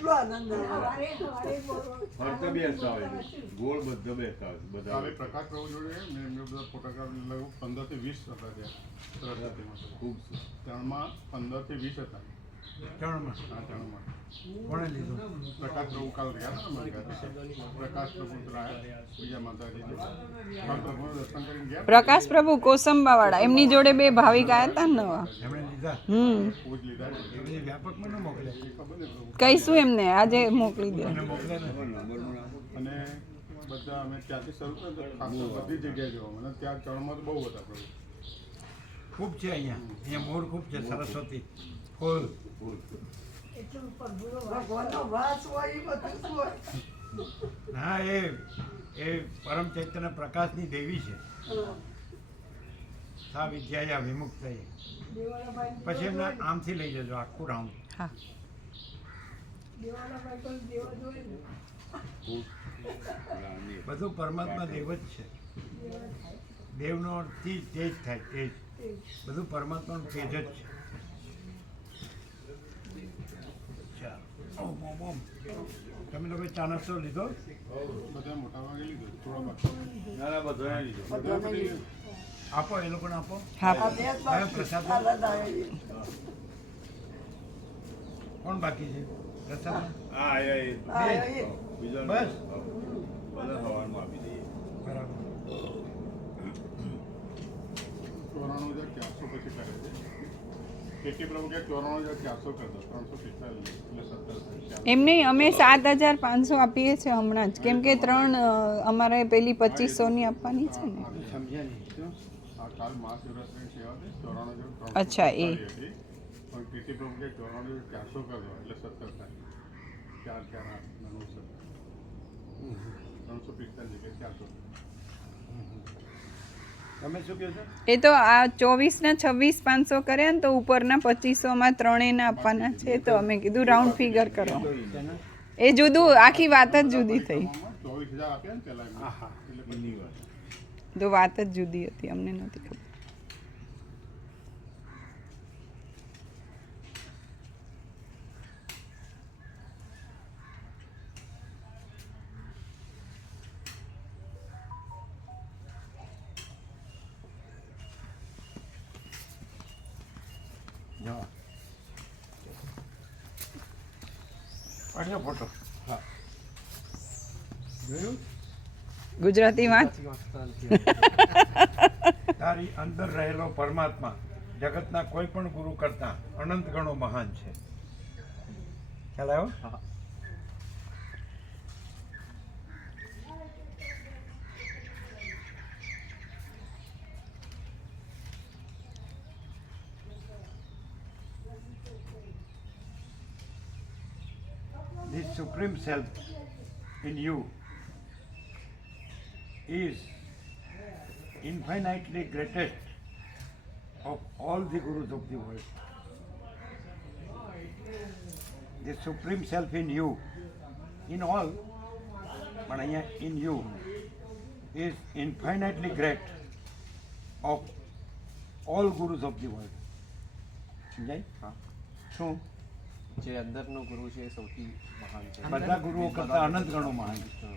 ફરતા બેસતા હોય છે ગોળ બધા બેસતા હોય છે બધા કાલે પ્રકાશ પ્રભુ જોડે મેં એમને બધા ફોટોગ્રાફ લગભગ 15 થી 20 હતા ત્યાં સરસ્વતીમાં. ખૂબ સરસ. ત્રણમાં 15 થી 20 હતા. ત્રણમાં. આ ત્રણમાં કોણે લીધું? પ્રકાશ પ્રભુ કાલ ગયા હતા ને મારી સાથે. પ્રકાશ પ્રભુ રાયા પૂજા માતાજી પ્રભુનું દર્શન કરીને ગયા. પ્રકાશ પ્રભુ કોસંબા વાળા એમની જોડે 2 ભાવિક આયા હતા ને નવા. એમણે લીધા. પૂજ લીધા ને. એ બધી વ્યાપકમાં ન મોકલે. એ ખબર નહીં પ્રભુ. કહીશું એમને આજે મોકલી દે. એને મોકલે ને. અને બધા અમે ત્યાંથી શરૂ કર્યું તો ખાસ બધી જગ્યાએ જોવા મને ત્યાં ચરણમાં તો બહુ હતા પ્રભુ. ખૂબ છે અહીંયા મોર ખૂબ છે. સરસ્વતી ફૂલ. હા એ પરમ ચૈતન્ય પ્રકાશની દેવી છે. સા વિદ્યા વિમુક્ત. પછી એમને આમથી લઈ જજો આખું રાઉન્ડ. હા બધું પરમાત્મા દેવ જ છે. દેવનો અર્થથી તેજ થાય. તેજ બધું પરમાત્માનું તેજ જ છે. ચાલો. ઓમ ઓમ ઓમ. તમે લોકો ચા નાસ્તો લીધો? બધા મોટા ભાગે લીધું થોડા બાકી. ના ના બધાએ લીધો. બધા પતી ગયું. આપો એ લોકોને આપો. હા હવે પ્રસાદ કોણ બાકી છે? પ્રસાદ હા આયા એ બીજા બસ. બધા હવાનું આપી દઈએ. બરાબર. 94,400 પછી કરે છે. કેટલી પ્રભુ કે 94,400 કરી દો. 345 એટલે 17,000. એમ નહીં અમે 7,500 આપીએ છીએ હમણાં જ કેમ કે 3 અમારે પેલી 2500ની આપવાની છે ને. સમજ્યા નહીં. આ કાલ મહાશિવરાત્રિની સેવા હતી 94,300 અચ્છા, એ. હતી. પણ કેટલી પ્રભુ કે 94,400 કરી દો એટલે 17 થાય. 4 4 8 9 345 જગ્યાએ 400. તમે શું કહો છો? એ તો આ 24 ના 26,500 કર્યા ને તો ઉપરના 2500માં ત્રણેયના આપવાના છે તો અમે કીધું રાઉન્ડ ફિગર કરો. એ જુદું આખી વાત જ જુદી થઈ. 24,000 આપ્યા ને પહેલા એમને. હા હા. એટલે એની વાત. તો વાત જ જુદી હતી અમને નથી ખબર. જવા. પાડજો ફોટો. હા. જોયું? ગુજરાતી વાત તારી અંદર રહેલો પરમાત્મા જગતના કોઈ પણ ગુરુ કરતા અનંત ગણો મહાન છે. ખ્યાલ આવ્યો? This supreme self in you is infinitely greatest of all the gurus of the world. The supreme self in you, in all, but in you, is infinitely great of all gurus of the world. સમજાય? શું? જે અંદરનો ગુરુ છે એ સૌથી મહાન છે. બધા ગુરુઓ કરતા અનંત ગણો મહાન છે.